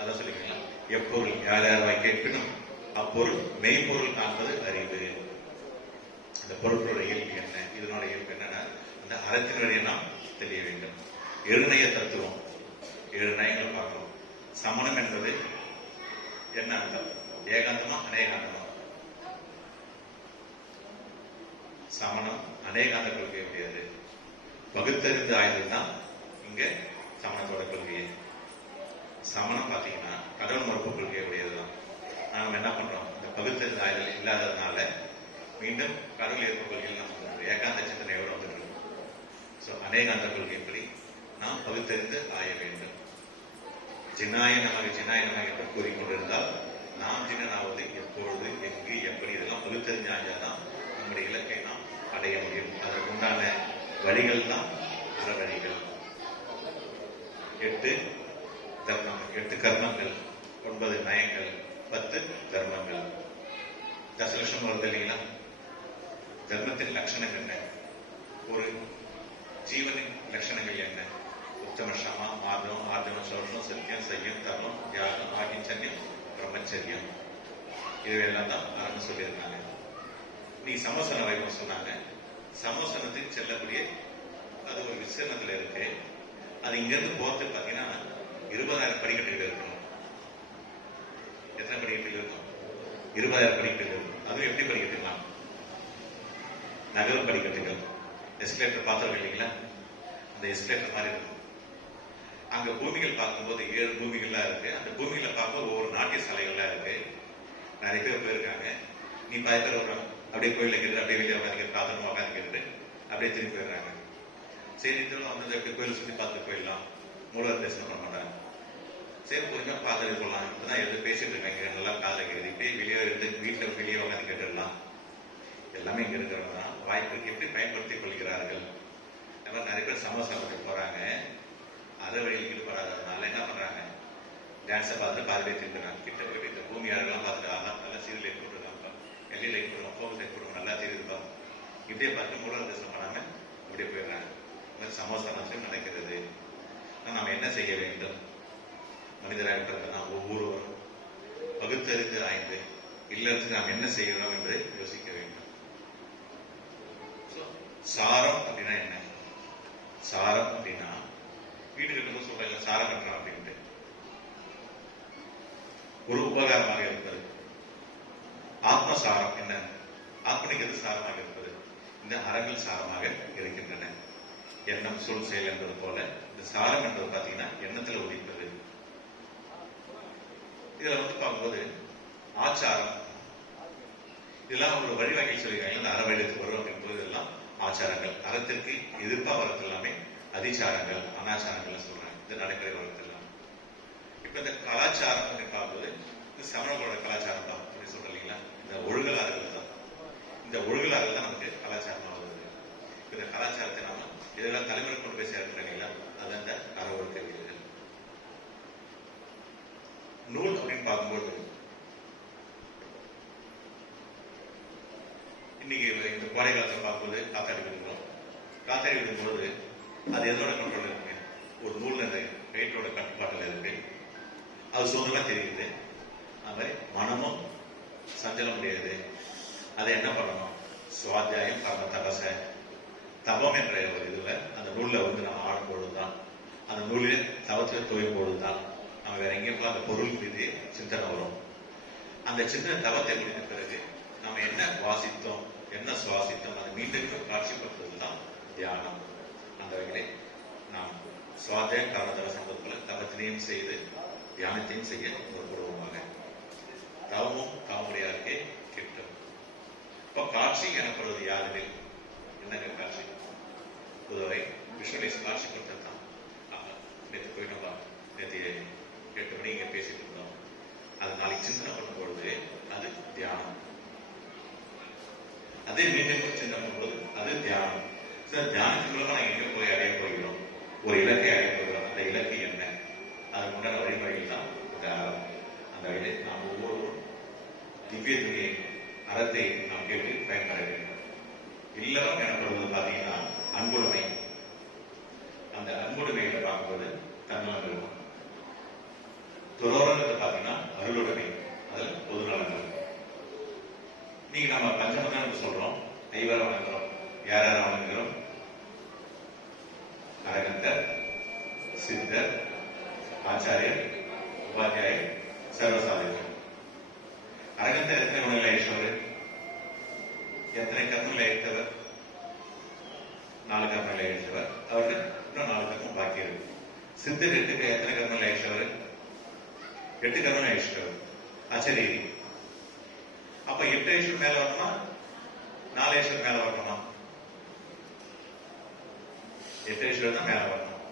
அதான் சொல்லிக்கலாம். எப்பொருள் யார் யார் வாய் கேட்கணும் அப்பொருள் மெய்ப்பொருள் காண்பது அறிவு. அந்த பொருட்களோட இயல்பு என்ன, இதனோட இயல்பு என்னன்னா அந்த அறத்தினுடைய நாம் தெரிய வேண்டும். எழுநய தத்துவம், 7 நயங்கள் பார்க்கிறோம். சமணம் என்பது என்ன அர்த்தம்? ஏகாந்தமா அநேகாந்தமா? சமணம் அநேகாந்த கொள்கை உடையது. பகுத்தறிந்து ஆய்தல் தான் இங்க சமணத்தோட கொள்கையே. சமணம் பாத்தீங்கன்னா கடவுள் மறுப்பு கொள்கை உடையதுதான். நாம என்ன பண்றோம்? இந்த பகுத்தறிந்து ஆய்தல் இல்லாததுனால மீண்டும் கடவுள் ஏற்பு கொள்கையில் நம்ம ஏகாந்த சிந்தனையோடு வந்துட்டு இருக்கோம். அநேகாந்த கொள்கைப்படி நாம் பகுத்தறிந்து ஆய வேண்டும். ஜினாய நமக என்று கூறிக்கொண்டிருந்தால் நாம் ஜினாவது எப்பொழுது, எங்கு, எப்படி இதெல்லாம் பகுத்தறிஞ்சு ஆயாதான் நம்முடைய இலக்கை நாம் அடைய முடியும். அதற்குண்டான வழிகள் தான் அறவழிகள். 8 கர்மங்கள், 9 நயங்கள், 10 தர்மங்கள். தசலட்சம் வருது இல்லைங்களா? தர்மத்தின் லட்சணம் என்ன? ஒரு ஜீவனின் லட்சணங்கள் என்ன? உத்தம சமா, மாதவம், ஆர்ஜவம், சௌஷம், சத்தியம், சையம், தர்மம், தியாகம், ஆகிஞ்சன்யம், பிரம்மச்சரியம். இதுவெல்லாம் தான் அறன்னு சொல்லியிருக்காங்க. நீ சமோசன வைபவம் சொன்னாங்க. சமோசனத்துக்கு செல்லக்கூடிய அது ஒரு விசரணத்துல இருக்கு. அது இங்கிருந்து போறதுக்கு பாத்தீங்கன்னா 20,000 படிக்கட்டுகள் இருக்கணும். எத்தனை படிக்கட்டுகள் இருக்கும்? 20,000 படிக்கட்டுகள் இருக்கும். அதுவும் எப்படி படிக்கட்டுக்கலாம்? நகர படிக்கட்டுகள். எஸ்கலேட்டர் பார்த்துருக்க இல்லைங்களா? அந்த எஸ்கலேட்டர் மாதிரி இருக்கும். அங்க பூமிகள் பார்க்கும்போது 7 பூமிகள்லாம் இருக்கு. அந்த பூமிகளை பார்க்கும்போது ஒவ்வொரு நாட்டிய சாலைகள்லாம் இருக்கு. நிறைய பேர் போயிருக்காங்க. நீ 10 பேர் வர்றாங்க. அப்படியே கோயில கேட்டு அப்படியே வெளியே உட்காந்து காதலும் உட்காந்து கேட்டு அப்படியே திரும்பி போயிடுறாங்க. சரி வந்து எப்படி கோயில் சுற்றி பார்த்துட்டு போயிடலாம். மூலவர் தரிசனம் பண்ண மாட்டாங்க. சரி பொறுமையா பார்த்துட்டு போகலாம். இப்பதான் எது பேசிட்டு இருக்காங்க, நல்லா காதல கேட்டு இப்படியே வெளியே இருந்து வீட்டுல வெளியே உட்காந்து கேட்டுடலாம். எல்லாமே இங்க இருக்கிறவங்க தான் வாய்ப்புக்கு எப்படி பயன்படுத்திக் கொள்கிறார்கள். நிறைய பேர் சமோசாப்பிட்டு போறாங்க. அதை வழியில் ஈடுபடாததுனால என்ன பண்றாங்க? டான்ஸை பார்த்துட்டு பாதி பேர் திரும்புறாங்க. கிட்ட போயிட்டு இந்த பூமியாரெல்லாம் பார்த்துட்டு நல்லா சீரியல் லைட் போட்டுருக்காங்க, எல்இ லைட் போடுவோம், ஃபோக்கஸ் லைட் போடுவோம், நல்லா தெரியுதுப்பா. இப்படியே பார்த்து மூலம் தரிசனம் பண்ணாம அப்படியே போயிடுறாங்க. சமோசானத்தையும் நடக்கிறது. நாம் என்ன செய்ய வேண்டும்? மனிதராக பிறந்த நாம் ஒவ்வொருவரும் பகுத்தறிந்து ஆய்ந்து இல்லறதுக்கு நாம் என்ன செய்யணும் என்பதை யோசிக்க வேண்டும். சாரம் அப்படின்னா என்ன? சாரம் அப்படின்னா வீடு கட்டும்போது சொல்றாங்க சாரம் கட்டணும் அப்படின்ட்டு. ஒரு உபகாரமாக இருப்பது. ஆத்மசாரம் என்ன? ஆத்மனிக்கு எது சாரமாக இருப்பது? இந்த அறங்கள் சாரமாக இருக்கின்றன. எண்ணம், சொல், செயல் என்பது போல இந்த சாரம் என்பது பார்த்தீங்கன்னா எண்ணத்துல உதிப்பது. இதுல பார்க்கும்போது ஆச்சாரம் இதெல்லாம் ஒரு வழிவகை சொல்லியிருக்காங்க. இந்த அறவழிக்கு வரும் அப்படின்போது இதெல்லாம் ஆச்சாரங்கள். அறத்திற்கு எதிர்ப்பா வரது எல்லாமே அதிச்சாரங்கள், அனாச்சாரங்கள் சொல்றாங்க. இந்த நடைமுறை வரது எல்லாம். இப்ப இந்த கலாச்சாரம் அப்படின்னு பார்க்கும்போது இந்த சமணர்களோட கலாச்சாரம் தான் அப்படின்னு சொல்றோம் இல்லைங்களா? இந்த ஒழுகலாறுகள் தான். இந்த ஒழுகலாறுகள் தான் நமக்கு கலாச்சாரமா வருது. இந்த கலாச்சாரத்தை நாம இதெல்லாம் தலைமுறை கொண்டு போய் சேர்க்கிறோம் இல்லைங்களா? அது அந்த அற ஒழுக்க விதிகள். நூல் அப்படின்னு பார்க்கும்போது இன்னைக்கு இந்த கோடை காலத்தை பார்க்கும்போது காத்தாடி விடுகிறோம். காத்தாடி விடும்போது அது எதோட கண்ட்ரோல் இருக்கு? ஒரு நூல் அந்த வெயிட்டோட கட்டுப்பாட்டில் இருக்கு. அது சுதந்திரமா தெரியுது. அது மாதிரி மனமும் சஞ்சலம் முடியாது. அதை என்ன பண்ணணும்? சுவாத்தியாயம், கர்ம, தபச, தபம் என்ற ஒரு இதுல அந்த நூல்ல வந்து நம்ம ஆடும் பொழுதுதான், அந்த நூலிலே தவத்துல தோயும் பொழுதுதான் நம்ம வேற எங்கேயும் அந்த பொருள் மீது சிந்தனை வரும். அந்த சிந்தனை தவத்தை முடிந்த பிறகு நம்ம என்ன வாசித்தோம், என்ன சுவாசித்தோம், அதை மீண்டும் காட்சிப்படுத்துவதுதான் தியானம். அந்த வகையிலே நாம் சுவாத்தியம், கர்ம, தபசம் போல தவத்தினையும் செய்து தியானத்தையும் செய்ய முற்படுவோமாக. தவமும் காமுடையாருக்கே கிட்டும். இப்போ காட்சி எனப்படுவது யாருவில் என்னங்க காட்சி? பொதுவாக விஷுவலைஸ் காட்சி கொடுத்ததுதான். நேற்று போயிட்டோம்பா, நேற்று 8 மணி இங்க பேசிட்டு இருந்தோம். அது நாளைக்கு சிந்தனை பண்ணும்பொழுது அது தியானம். அதே மீண்டும் சிந்தனை பண்ணும்போது அது தியானம். சார் தியானத்தின் மூலமா நான் எங்க போய் அடைய போகிறோம்? ஒரு இலக்கை அடைய போகிறோம். அந்த இலக்கு என்ன? அதுக்கு உண்டான வழிமுறைகள் தான் இந்த அறம். அந்த வகையில் நாம் ஒவ்வொருவரும் திவ்ய துணியை அறத்தை நாம் கேட்டு பயன்பெற வேண்டும். இல்லறம் எனப்படுவது பார்த்தீங்கன்னா அன்புடைமை. அந்த அன்புடைமையை பார்க்கும்போது தன்னலம் இருக்கும். துறவரங்கிறது பாத்தீங்கன்னா அருளுடைமை, அதுல பொது நலங்கள். நீங்க நம்ம பஞ்சமதான் சொல்றோம், ஐவரை வணங்குறோம். யார் யாரை வணங்குகிறோம்? அரகந்தர், சித்தர், ஆச்சாரியர், உபாத்தியாயர், சர்வசாதாரியர். அரகந்தர் எத்தனை குணங்களை அழிச்சவர்? எத்தனை கர்மங்களை அழித்தவர்? 4 கர்மங்களை அழித்தவர். அவருக்கு இன்னும் 4 கர்மம் பாக்கி இருக்கு. சித்தர் எத்தனை கர்மங்களை அழிச்சவர்? 8 கர்மங்களை அழிச்சிட்டவர். ஆச்சரியரி. அப்ப 8 ஐஸ்வர் மேல வரணுமா, 4 ஐஸ்வர் மேல வரணுமா? 8 ஐஸ்வர் தான் மேல வரணும்.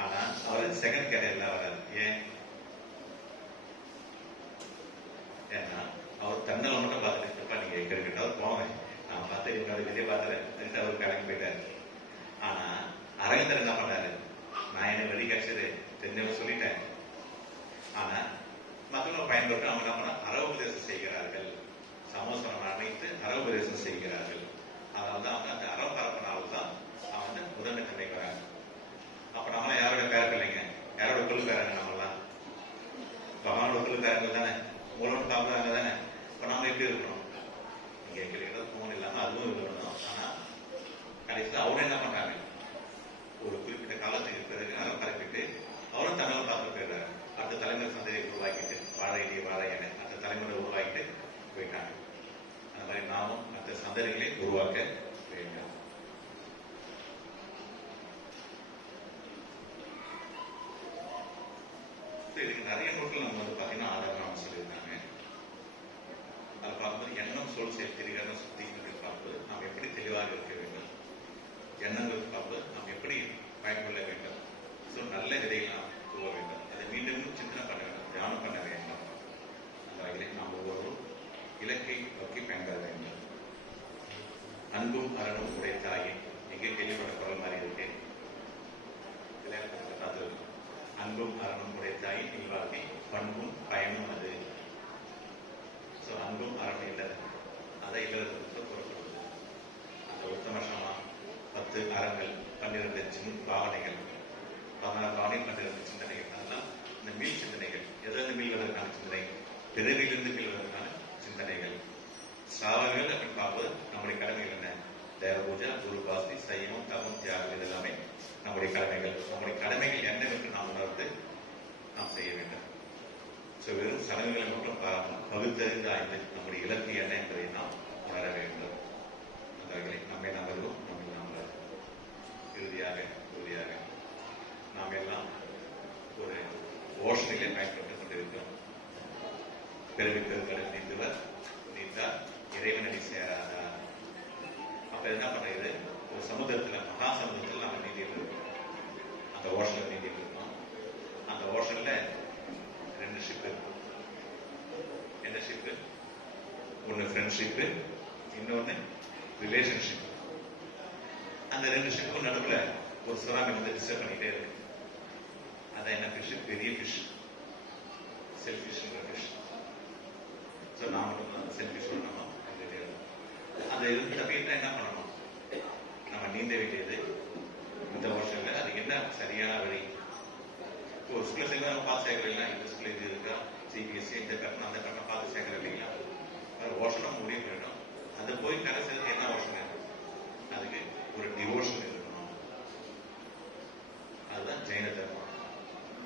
ஆனா அவர் செகண்ட் கேட்டகரியில வராது. ஏன்? ஏன்னா அவர் தன்னல மட்டும் பார்த்துட்டு நீங்க எங்க இருக்கிட்டாவது போங்க, நான் பார்த்து என்னோட வெளியே பார்த்துறேன், அவர் கிளம்பி போயிட்டாரு. ஆனா அரவிந்தர் என்ன பண்ணாரு? நான் என்ன வெளி கிடைச்சது தெரிஞ்சவங்க சொல்லிட்டேன். ஆனா மற்றவங்க பயன்படுத்த அவங்க என்ன பண்ண அறவுபதேசம் செய்கிறார்கள். சமோசனம் அனைத்து அறவுபதேசம் செய்கிறார்கள். அதனால்தான் அவங்க அந்த அறம் பரப்பினால்தான் அவங்க வந்து முதன்மை தன்மைக்கு வராங்க. அப்ப நம்மளாம் யாரோட பேர் இல்லைங்க, யாரோட குழு பேராங்க? நம்மளாம் பகவானோட குழு பேரங்கள் தானே, மூலம்னு சாப்பிடுறாங்க தானே. இப்ப நாம எப்படி இருக்கணும்? நீங்க எங்களுக்கு போன் இல்லாம அதுவும் இருக்கணும். ஆனா கடைசியில் அவரும் என்ன பண்றாங்க, ஒரு குறிப்பிட்ட காலத்துக்கு பிறகு அறம் பரப்பிட்டு அவரும் தன்னால் பார்த்து போயிடுறாரு. அடுத்த தலைமுறை சந்தையை உருவாக்கிட்டு வாழை என அந்த தலைமுறை உருவாக்கிட்டு போயிட்டாங்க. அந்த மாதிரி நாமும் மற்ற சந்ததிகளை உருவாக்க வேண்டும். இதுக்கு நிறைய நூல்கள் நம்ம வந்து பாத்தீங்கன்னா ஆதாரம் சொல்லியிருக்காங்க. அதை பார்க்கும்போது எண்ணம், சொல், செயல், திரிகரணம், சுத்திகளுக்கு பார்ப்பது நாம் எப்படி தெளிவாக இருக்க வேண்டும், எண்ணங்களுக்கு பார்ப்பது நாம் எப்படி பயன்படுத்த வேண்டும். நல்ல விதையை நாம் தூவ வேண்டும். அதை மீண்டும் சிந்தனை பண்ண வேண்டும், தியானம் பண்ண வேண்டும். அந்த வகையில் நாம் ஒவ்வொருவரும் இலக்கை நோக்கி பயன்பெற வேண்டும். அன்பும் அறனும் உடைத்தாயே, எங்கே கேள்விப்பட்ட குரல் மாதிரி இருக்கு. அன்பும் அறனும் உடைத்தாயே இல்வாழ்க்கை, பண்பும் பயனும் அது. அன்பும் அறம் இல்லது, அதை இல்லறத்துக்கு புறப்படுது. அந்த உத்தமசமா 10 அறங்கள், 12 பாவனைகள், 16 பாவனை, 12 சிந்தனைகள். அதெல்லாம் இந்த மீள் சிந்தனைகள். எதிலிருந்து மீள்வதற்கான சிந்தனை? பிறவிலிருந்து மீள்வதற்கான சிந்தனைகள். சாவர்கள் அப்படின்னு பார்ப்பது நம்முடைய கடமைகள் என்ன? தேவ பூஜை, குரு பாஸ்தி, சைவம், தவம், தியாகம், இது எல்லாமே நம்முடைய கடமைகள். நம்முடைய கடமைகள் என்னவென்று நாம் உணர்ந்து நாம் செய்ய வேண்டும். வெறும் சடங்குகளை மட்டும் பாராமல் பகுத்தறிந்து ஆய்ந்து நம்முடைய இலக்கு என்ன என்பதை நாம் உணர வேண்டும். அந்த வகையில் நம்மை நாம் வருவோம். நம்மை நாம் இறுதியாக நாம் எல்லாம் ஒரு ஓஷனிலே பயன்பட்டுக் கொண்டிருக்கிறோம். பெருமை பெருங்கடல் நீந்துவர் நீந்தால் இறைவனடி சேராதார். அப்ப என்ன பண்றது? ஒரு சமுதிரத்துல, மகா சமுதிரத்தில் நம்ம நீந்திட்டு இருக்கோம். அந்த ஓஷன்ல நீந்திட்டு இருக்கோம். அந்த ஓஷன்ல 2 ஷிப் இருக்கும். என்ன ஷிப்? ஒன்னு ஃப்ரெண்ட்ஷிப், இன்னொன்னு ரிலேஷன்ஷிப். அந்த 2 ஷிப்புக்கும் நடுவுல ஒரு சுறாமி வந்து டிஸ்டர்ப் பண்ணிட்டே இருக்கு. அதான் என்ன ஃபிஷ்? பெரிய ஃபிஷ், செல்ஃபிஷ் ஃபிஷ். நான் மட்டும் செல்ஃபிஷ் பண்ணணும். அந்த இது தப்பிட்டா என்ன பண்ணணும்? நம்ம நீந்த வேண்டியது இந்த வருஷத்துல அதுக்கு என்ன சரியான வழி? ஒரு ஸ்கூல்ல சேர்ந்து நம்ம பார்த்து சேர்க்கல, இந்த ஸ்கூல்ல இது இருக்கா, சிபிஎஸ்சி, இந்த கட்டணம் அந்த கட்டணம் பார்த்து சேர்க்கல இல்லைங்களா? ஓஷனம் முடிவு பண்ணணும். அதை போய் கரை சேர்த்து என்ன ஓஷன் வேணும்? அதுக்கு ஒரு டிவோஷன் இருக்கணும். அதுதான் ஜெயின தர்மம்.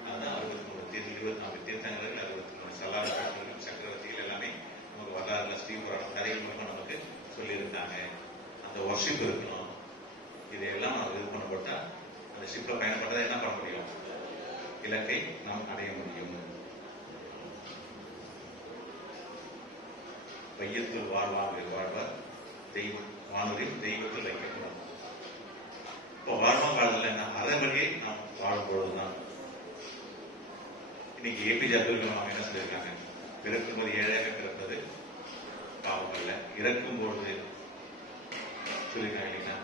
அதுதான் 63 தீர்த்தங்கள், 63 சலார்கள், சக்கரவர்த்திகள் எல்லாமே நமக்கு வரலாறுல ஸ்ரீபுராணம் கதைகள் மூலமா நமக்கு சொல்லியிருக்காங்க. அந்த ஒர்ஷிப் இருக்கணும். இதையெல்லாம் நம்ம இது பண்ண போட்டா அந்த ஷிப்ல பயணப்பட்டதை என்ன பண்ண முடியும்? இலக்கை நாம் அடைய முடியும். வையத்தில் வாழ்வாங்க வாழ்வார் தெய்வம், வானூரில் தெய்வத்தில் வைக்கப்படும். இப்போ வாழ்வாங்க வாழல, அதன்படியே நாம் வாழும் பொழுதுதான். இன்னைக்கு ஏபிஜே அப்துல் கலாம் என்ன சொல்லியிருக்காங்க? பிறக்கும்போது ஏழையாக பிறப்பது பாவம் அல்ல, இறக்கும் பொழுது சொல்லியிருக்காங்க இல்லைங்களா?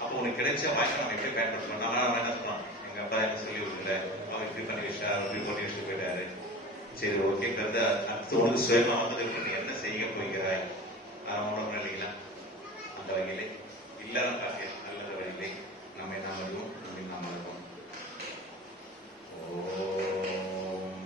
அப்போ உனக்கு கிடைச்ச வாய்ப்பை நம்ம எப்படி பயன்படுத்தணும்? நான் என்ன சொல்லலாம், எங்க அப்பா என்ன சொல்லி விடுற, அவர் இப்படி பண்ணி வச்சா, அப்படி பண்ணி வச்சுட்டு போயிட்டாரு. சரி, ஓகே, கருத அடுத்து வந்து சுயமா வந்ததுக்கு நீ என்ன செய்ய போகிறாய்? உணர்வு இல்லைங்களா? அந்த வகையிலே இல்லாத காட்டிய நல்ல வழியிலே நம்மை நாம் அறிவோம், நம்மை நாம் அறிவோம். ஓம்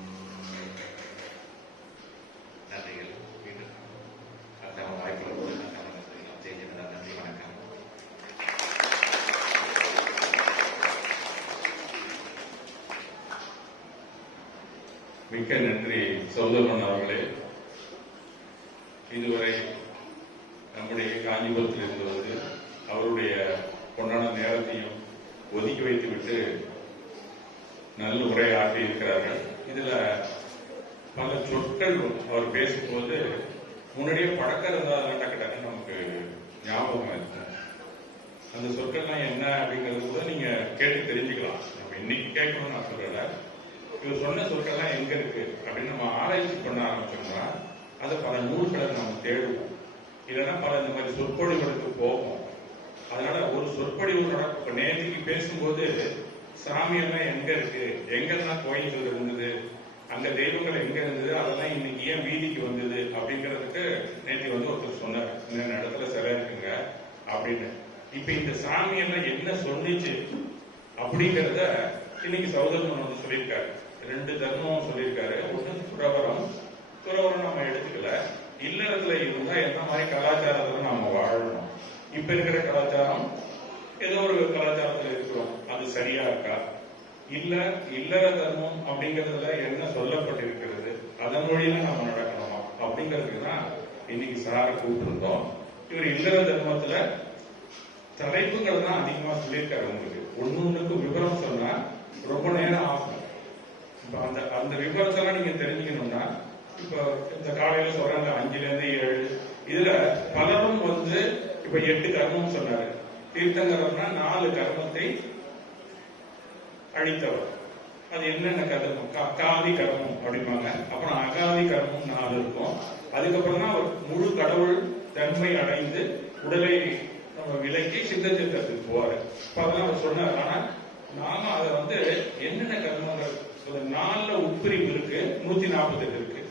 மிக்க நன்றி சௌதரன் அவர்களே. இதுவரை நம்முடைய காஞ்சிபுரத்தில் இருந்து வந்து அவருடைய பொன்னான நேரத்தையும் ஒதுக்கி வைத்துவிட்டு நல்ல உரை ஆற்றி இருக்கிறார்கள். இதுல பல சொற்கள் அவர் பேசும்போது முன்னாடியே பழக்கம் இருந்தால் டக்கு டக்குன்னு நமக்கு ஞாபகம் இருக்கு. அந்த சொற்கள்லாம் என்ன அப்படிங்கிறது கூட நீங்க கேட்டு தெரிஞ்சுக்கலாம். நம்ம இன்னைக்கு கேட்கணும்னு நான் சொல்லல. இவர் சொன்ன சொற்கள்லாம் எங்க இருக்கு அப்படின்னு நம்ம ஆராய்ச்சி பண்ண ஆரம்பிச்சோம்னா அதை பல நூல்களை நம்ம தேடுவோம். இல்லைன்னா பல இந்த மாதிரி சொற்பொழிவுகளுக்கு போவோம். அதனால ஒரு சொற்பொழிவு நடக்கும். இப்ப நேற்றுக்கு பேசும்போது சாமியெல்லாம் எங்க இருக்கு, எங்கெல்லாம் கோயில்கள் இருந்தது, அங்க தெய்வங்கள் எங்க இருந்தது, அதெல்லாம் இன்னைக்கு ஏன் வீதிக்கு வந்தது அப்படிங்கிறதுக்கு நேற்று வந்து ஒருத்தர் சொன்னார், இந்த இடத்துல சிலை இருக்குங்க அப்படின்னு. இப்ப இந்த சாமியெல்லாம் என்ன சொன்னிச்சு அப்படிங்கிறத இன்னைக்கு சௌதரன் வந்து சொல்லியிருக்காரு. 2 தர்மம் சொல்லியிருக்காரு. ஒண்ணு துறவரம். துறவரம் நம்ம எடுத்துக்கல. இல்லறத்துல இருந்தா என்ன மாதிரி கலாச்சாரத்துல நம்ம வாழணும். இப்ப இருக்கிற கலாச்சாரம் ஏதோ ஒரு கலாச்சாரத்துல இருக்கிறோம், அது சரியா இருக்கா? இல்ல இல்லற தர்மம் அப்படிங்கறதுல என்ன சொல்லப்பட்டிருக்கிறது, அதன் மொழியில நம்ம நடக்கணுமா அப்படிங்கிறதுக்கு தான் இன்னைக்கு சாரை கூப்பிட்டுருந்தோம். இவர் இல்லற தர்மத்துல தலைப்புகள் தான் அதிகமா சொல்லியிருக்காரு. உங்களுக்கு ஒண்ணுக்கு விவரம் சொன்னா ரொம்ப நேரம் ஆகும். இப்ப அந்த விவரத்தெல்லாம் நீங்க தெரிஞ்சுக்கணும்னா இப்ப இந்த காலையில சொல்றாங்க 5ல இருந்து 7. இதுல பலரும் வந்து இப்ப 8 கர்மம் சொன்னாரு. தீர்த்தங்கரம்னா 4 கர்மத்தை அழித்தவர். அது என்னென்ன கர்மம்? அகாதி கர்மம் அப்படிம்பாங்க. அப்புறம் அகாதி கர்மம் 4 இருக்கும். அதுக்கப்புறம் தான் அவர் முழு கடவுள் தன்மை அடைந்து உடலை நம்ம விலக்கி சித்தத்துக்கு போவாரு. அதெல்லாம் அவர் சொன்னார். ஆனா நாம அதை வந்து என்னென்ன கர்மங்கள் 4 உட்பிரிவு இருக்கு, 148 இருக்கு.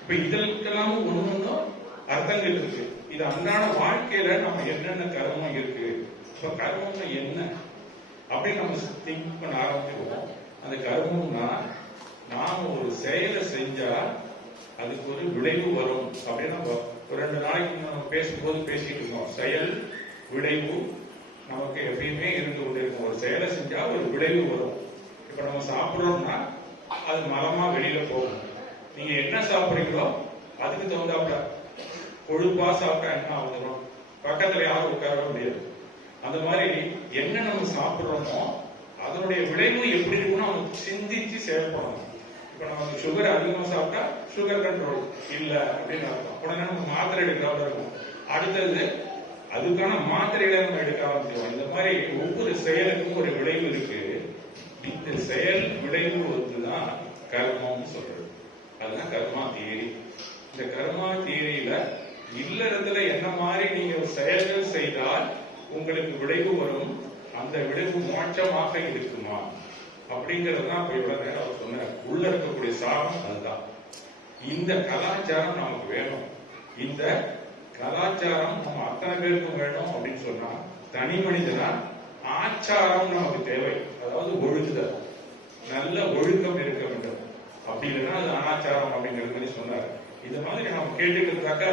இப்ப இதற்கெல்லாம் ஒண்ணும் அர்த்தங்கள் இருக்கு. இது அன்றாட வாழ்க்கையில நம்ம என்னென்ன கர்மம் இருக்கு, இப்ப கர்மம்னா என்ன அப்படின்னு நம்ம திங்க் பண்ண ஆரம்பிச்சிருவோம். அந்த கர்மம்னா நாம ஒரு செயலை செஞ்சா அதுக்கு ஒரு விளைவு வரும் அப்படின்னு நம்ம ஒரு 2 நாளைக்கு நம்ம பேசும்போது பேசிட்டு இருக்கோம். செயல் விளைவு நமக்கு எப்பயுமே இருந்து கொண்டு இருக்கும். ஒரு செயலை செஞ்சா ஒரு விளைவு வரும். இப்ப நம்ம சாப்பிடுறோம்னா அது மலமா வெளியில போகும். நீங்க என்ன சாப்பிடுறீங்களோ அதுக்கு தகுந்தாப்புல கொழுப்பா சாப்பிட்டா என்ன ஆகுதும் பக்கத்துல யாரும் உட்கார முடியாது. அந்த மாதிரி என்ன நம்ம சாப்பிடுறோமோ அதனுடைய விளைவு எப்படி இருக்குன்னு அவங்க சிந்திச்சு செயல்படணும். இப்ப நமக்கு சுகர் அதிகமா சாப்பிட்டா சுகர் கண்ட்ரோல் இல்ல அப்படின்னு அர்த்தம். உடனே நம்ம மாத்திரை எடுக்காம இருக்கும். அடுத்தது அதுக்கான மாத்திரைகளை நம்ம எடுக்க ஆரம்பிச்சோம். இந்த மாதிரி ஒவ்வொரு செயலுக்கும் ஒரு விளைவு இருக்கு. இந்த செயல் விளைவு வந்துதான் கர்மம் சொல்றது. அதுதான் கர்மா தியரி. இந்த கர்மா தியரியில இல்லறதுல என்ன மாதிரி நீங்க செயல்கள் செய்தால் உங்களுக்கு விளைவு வரும், அந்த விளைவு மோட்சமாக இருக்குமா அப்படிங்கறதுதான் இப்ப இவ்வளவு நேரம் அவர் சொன்னார். உள்ள இருக்கக்கூடிய சாரம் அதுதான். இந்த கலாச்சாரம் நமக்கு வேணும். இந்த கலாச்சாரம் நம்ம அத்தனை பேருக்கும் வேணும் அப்படின்னு சொன்னா தனி மனிதனா ஆச்சாரம் நமக்கு தேவை. அதாவது ஒழுங்குதல், நல்ல ஒழுக்கம் இருக்க வேண்டும். அப்படி இல்லைன்னா அது அனாச்சாரம் அப்படிங்கிற மாதிரி சொன்னார். இது மாதிரி நம்ம கேட்டுக்கிறதாக்கா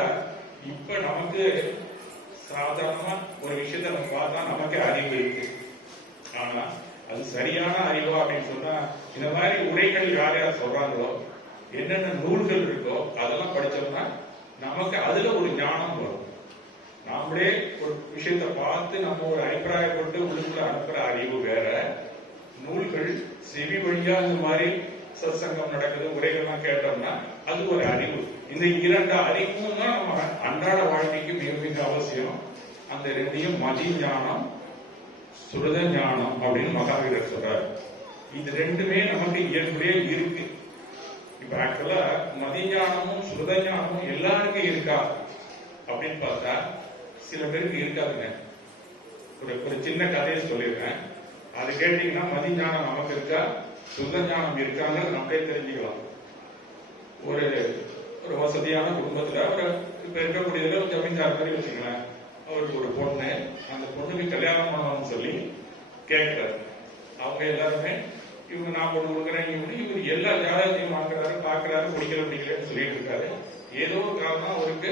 இப்ப நமக்கு சாதாரணமா ஒரு விஷயத்த நம்ம பார்த்தா நமக்கே அறிவு இருக்கு. ஆனா அது சரியான அறிவா அப்படின்னு சொன்னா இந்த மாதிரி உரைகள் யார் யார் சொல்றாங்களோ என்னென்ன நூல்கள் இருக்கோ அதெல்லாம் படிச்சோம்னா நமக்கு அதுல ஒரு ஞானம் வரும். நாமளே ஒரு விஷயத்தை பார்த்து நம்ம ஒரு அபிப்பிராயப்பட்டு உள்ளுக்குள்ள அனுப்புற அறிவு வேற. நூல்கள் செவி வழியா இந்த மாதிரி சத்சங்கம் நடக்குது, உரைகள்லாம் கேட்டோம்னா அது ஒரு அறிவு. இந்த 2 அறிவும் தான் நம்ம அன்றாட வாழ்க்கைக்கு மிக மிக அவசியம். அந்த 2ஐயும் மதி ஞானம் சுருத ஞானம் அப்படின்னு மகாவீரர் சொல்றாரு. இது 2மே நமக்கு இயல்புடைய இருக்கு. இப்ப ஆக்சுவலா மதி ஞானமும் சுருத ஞானமும் எல்லாருக்கும் இருக்கா அப்படின்னு பார்த்தா சில பேருக்கு இருக்காதுங்க. ஒரு சின்ன கதையை சொல்லியிருக்கேன். அது கேட்டீங்கன்னா மதி ஞானம் நமக்கு இருக்கா சுத்த ஞானம் இருக்காங்கிறது நம்மளே தெரிஞ்சுக்கலாம். ஒரு வசதியான குடும்பத்துல இப்ப இருக்கக்கூடியதுல ஒரு ஜமீன்தார் மாதிரி வச்சுக்கலாம். அவருக்கு ஒரு பொண்ணு, அந்த பொண்ணுக்கு கல்யாணம் பண்ணணும்னு சொல்லி கேட்கிறாரு. அவங்க எல்லாருமே இவங்க நான் பொண்ணு கொடுக்குறேன், இவர் எல்லா ஜாதகத்தையும் வாங்குறாரு, பாக்குறாரு, பிடிக்கலன்னு சொல்லிட்டு இருக்காரு. ஏதோ ஒரு காரணம் அவருக்கு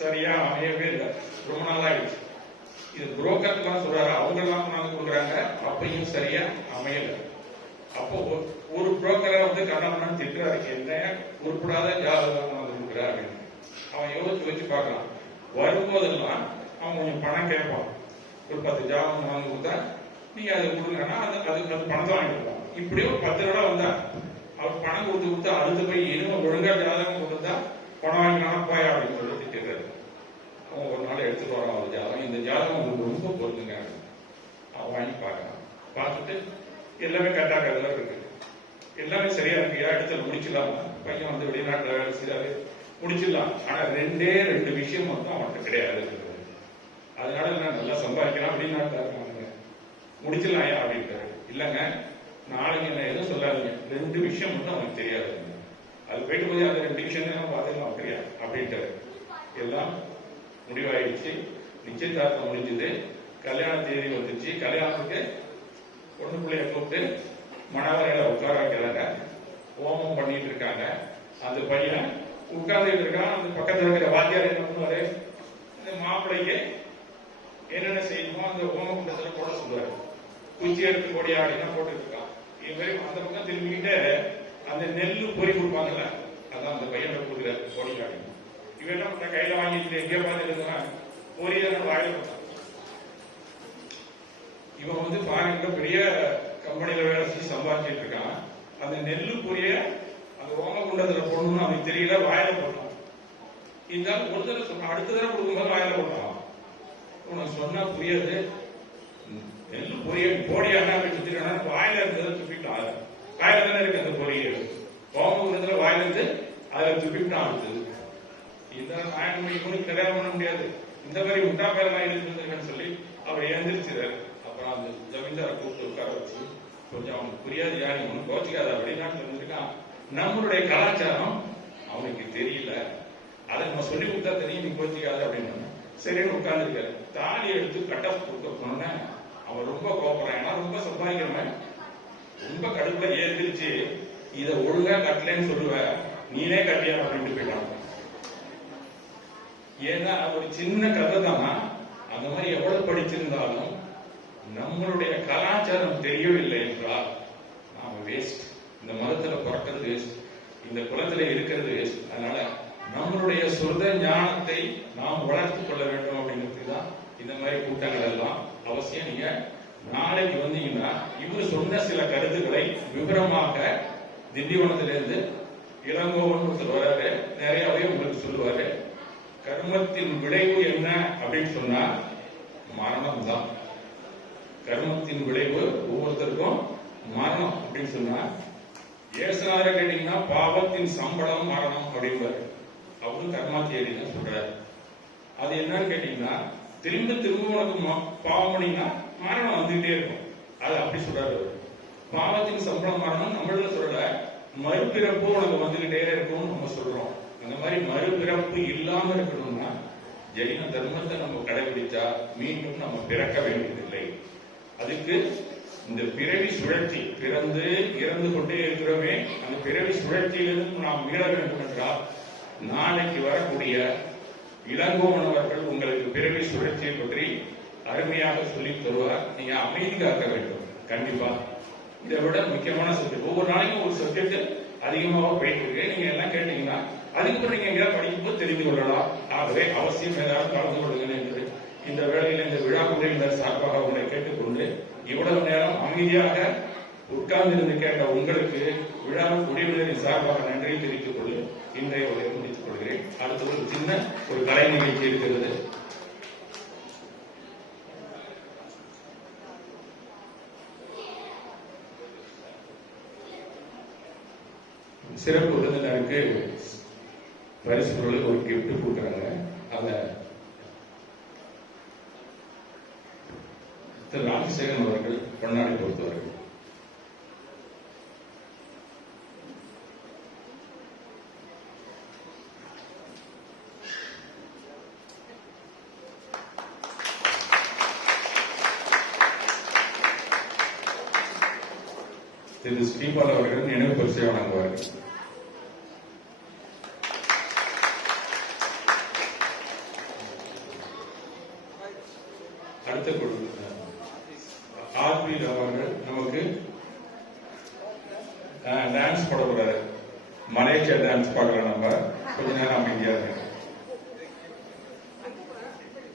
சரியா அமையவே இல்லை. ரொம்ப நாள் ஆயிடுச்சு. இது புரோக்கர்லாம் சொல்றாரு, அவங்க எல்லாம் கொண்டாந்து கொடுக்குறாங்க, அப்பையும் சரியா அமையல. அப்போ ஒரு புரோக்கரை வந்து கண்ணாமண்ணு திட்டுறாரு, என்ன உருப்படாத ஜாதகம் வந்து கொடுக்குறா அப்படின்னு. அவன் யோசிச்சு வச்சு பார்க்கலாம். வரும்போதெல்லாம் அவன் கொஞ்சம் பணம் கேட்பான். ஒரு 10 ஜாதகம் வாங்கி கொடுத்தா நீங்க அதை கொடுங்கன்னா அதுக்கு பணத்தை வாங்கி கொடுப்பான். இப்படி ஒரு 10 தடவை வந்தா அவர் பணம் கொடுத்து அடுத்து போய் இனிமே ஒழுங்கா ஜாதகம் கொடுத்தா பணம் வாங்கினாலும் போய் அப்படின்னு சொல்லி திட்டுறாரு. அவன் ஒரு நாள் எடுத்துட்டு வரான் ஒரு ஜாதகம், இந்த ஜாதகம் உங்களுக்கு ரொம்ப பொருந்துங்க. அவன் வாங்கி பார்க்கலாம். பார்த்துட்டு எல்லாமே கரெக்டா கரெக்டாக இருக்கு, எல்லாமே சரியா இருக்கியா, இடத்துல முடிச்சிடலாம். பையன் வந்து வெளிநாட்டுல வேலை செய்யாது முடிச்சிடலாம். ஆனா 2 விஷயம் மட்டும் அவன்கிட்ட கிடையாது. அதனால நான் நல்லா சம்பாதிக்கலாம் வெளிநாட்டுல இருக்காங்க, முடிச்சிடலாம் ஏன் அப்படின்ட்டாரு. இல்லைங்க, நாளைக்கு என்ன எதுவும் சொல்லாதீங்க, 2 விஷயம் மட்டும் அவனுக்கு தெரியாது. அது போயிட்டு போய் அந்த 2 விஷயம் தான் பார்த்துக்கலாம் தெரியாது அப்படின்ட்டாரு. எல்லாம் முடிவாயிடுச்சு. நிச்சயதார்த்தம் முடிஞ்சது. கல்யாண தேதி வந்துச்சு. கல்யாணத்துக்கு பொண்ணு பிள்ளைய கூப்பிட்டு மணவரையில உட்கார வைக்கிறாங்க. ஹோமம் பண்ணிட்டு இருக்காங்க. அந்த பையன் உட்கார்ந்துட்டு இருக்கான். அந்த பக்கத்துல இருக்கிற வாத்தியார் என்ன பண்ணுவாரு, இந்த மாப்பிள்ளைக்கு என்னென்ன செய்யணுமோ அந்த ஹோம குண்டத்துல போட சொல்லுவாரு. குச்சி எடுத்து கொடி ஆடினா போட்டு இருக்கான். இவரு அந்த பக்கம் திரும்பிக்கிட்டு அந்த நெல்லு பொறி கொடுப்பாங்கல்ல, அதான் அந்த பையனை கொடுக்குற கொடி ஆடி. இவன் என்ன பண்ண, கையில வாங்கிட்டு எங்கே பார்த்துட்டு பொரியல வாயில போட்டான். இவன் வந்து பாருங்க பெரிய கம்பெனியில வேலை செஞ்சு சம்பாதிச்சிட்டு இருக்கான். அந்த நெல்லு பொரிய அந்த ஓம குண்டத்துல போடணும்னு அவனுக்கு தெரியல, வாயில போட்டான். இருந்தாலும் ஒரு தடவை சொன்ன, அடுத்த தடவை கொடுக்கும்போது வாயில போட்டான். உனக்கு சொன்னா புரியாது, நெல்லு பொரிய போடியான அப்படின்னு வாயில இருந்ததை துப்பிட்டான். வாயில தானே இருக்கு அந்த பொரிய, ஓம குண்டத்துல வாயில இருந்து அதுல துப்பிட்டான். அடுத்தது இந்த நாயகன் இவனுக்கு கல்யாணம் பண்ண முடியாது, இந்த மாதிரி முட்டா பேரெல்லாம் இருந்திருக்கேன்னு சொல்லி அவர் எழுந்திருச்சாரு. அப்புறம் அந்த ஜமீன்தாரை கூப்பிட்டு உட்கார வச்சு, கொஞ்சம் அவனுக்கு புரியாது, யாரு ஒன்னும் கோச்சிக்காத, வெளிநாட்டுல இருந்திருக்கான், நம்மளுடைய கலாச்சாரம் அவனுக்கு தெரியல, அதை நம்ம சொல்லி கொடுத்தா தெரியும், நீ கோச்சிக்காத அப்படின்னு. சரின்னு உட்கார்ந்துருக்காரு. தாலி எடுத்து கட் ஆஃப் கொடுக்க போனோன்னு அவன் ரொம்ப கோபப்படுறான். ஏன்னா ரொம்ப சம்பாதிக்கிறவன் ரொம்ப கடுப்புல ஏந்திரிச்சு, இதை ஒழுங்கா கட்டலன்னு சொல்லுவ, நீனே கட்டியா அப்படின்ட்டு போயிட்டான். ஏன்னா ஒரு சின்ன கதை தான், அந்த மாதிரி எவ்வளவு படிச்சிருந்தாலும் நம்மளுடைய கலாச்சாரம் தெரியவில்லை என்றால் நாம வேஸ்ட். இந்த மதத்துல பிறக்கிறது வேஸ்ட், இந்த குலத்துல இருக்கிறது வேஸ்ட். அதனால நம்மளுடைய சொந்த ஞானத்தை நாம் வளர்த்துக் கொள்ள வேண்டும் அப்படிங்கிறதுக்கு தான் இந்த மாதிரி கூட்டங்கள் எல்லாம் அவசியம். நீங்க நாளைக்கு வந்தீங்கன்னா இவர் சொன்ன சில கருத்துக்களை விவரமாக திண்டிவனத்திலிருந்து இளங்கோவன் வராரு, நிறையவே உங்களுக்கு சொல்லுவாரு. கர்மத்தின் விளைவு என்ன அப்படின்னு சொன்னா மரணம் தான். கர்மத்தின் விளைவு ஒவ்வொருத்தருக்கும் மரணம் அப்படின்னு சொன்னா, ஏசுநாதரை கேட்டீங்கன்னா பாவத்தின் சம்பளம் மரணம் அப்படின்பாரு. அவரும் கர்மா தியரி தான் சொல்றாரு. அது என்னன்னு கேட்டீங்கன்னா, திரும்ப திரும்ப உனக்கு பாவம் பண்ணினா மரணம் வந்துகிட்டே இருக்கும், அது அப்படி சொல்றாரு. பாவத்தின் சம்பளம் மரணம் நம்மள சொல்ற, மறுபிறப்பு உனக்கு வந்துகிட்டே இருக்கும்னு நம்ம சொல்றோம். அந்த மாதிரி மறுபிறப்பு இல்லாம இருக்கணும்னா ஜெயின தர்மத்தை நம்ம கடைபிடிச்சா மீண்டும் நம்ம பிறக்க வேண்டியதில்லை. அதுக்கு இந்த பிறவி சுழற்சி, பிறந்து இறந்து கொண்டே இருக்கிறோமே, அந்த பிறவி சுழற்சியிலிருந்து நாம் மீள வேண்டும் என்றால் நாளைக்கு வரக்கூடிய இளங்கோவன் அவர்கள் உங்களுக்கு பிறவி சுழற்சியை பற்றி அருமையாக சொல்லி தருவார். நீங்க அமைதி காக்க வேண்டும். கண்டிப்பா இதை விட முக்கியமான சப்ஜெக்ட், ஒவ்வொரு நாளைக்கும் ஒரு சப்ஜெக்ட் அதிகமாக போயிட்டு இருக்கு. நீங்க எல்லாம் கேட்டீங்கன்னா அதுக்கப்புறம் நீங்க எங்கேயாவது படிக்கும்போது தெரிந்து கொள்ளலாம். ஆகவே அவசியம் ஏதாவது கலந்து கொள்ளுங்கள் என்று இந்த வேளையில் இந்த விழா குழுவினர் சார்பாக உங்களை கேட்டுக்கொண்டு, இவ்வளவு நேரம் அமைதியாக உட்கார்ந்திருந்து கேட்ட உங்களுக்கு விழா குழுவினரின் சார்பாக நன்றியை தெரிவித்துக் கொண்டு இன்றைய உரையை முடித்துக் கொள்கிறேன். அடுத்து ஒரு சின்ன ஒரு கலை நிகழ்ச்சி இருக்கிறது. சிறப்பு விருந்தினருக்கு பரிசு பொருள் ஒரு கிஃப்ட் கொடுக்குறாங்க. அத திரு ராஜசேகரன் அவர்கள் பொன்னாடை பொறுத்தவர்கள். திரு ஸ்ரீபால் அவர்கள் நினைவு பரிசை வழங்குவார்கள். அடுத்த ஆர்பி அவர்கள் நமக்கு டான்ஸ் போடக்கூடாது. மலேசியா டான்ஸ் பார்க்கலாம் நம்ம. கொஞ்ச நேரம் அமைதியா இருக்கு.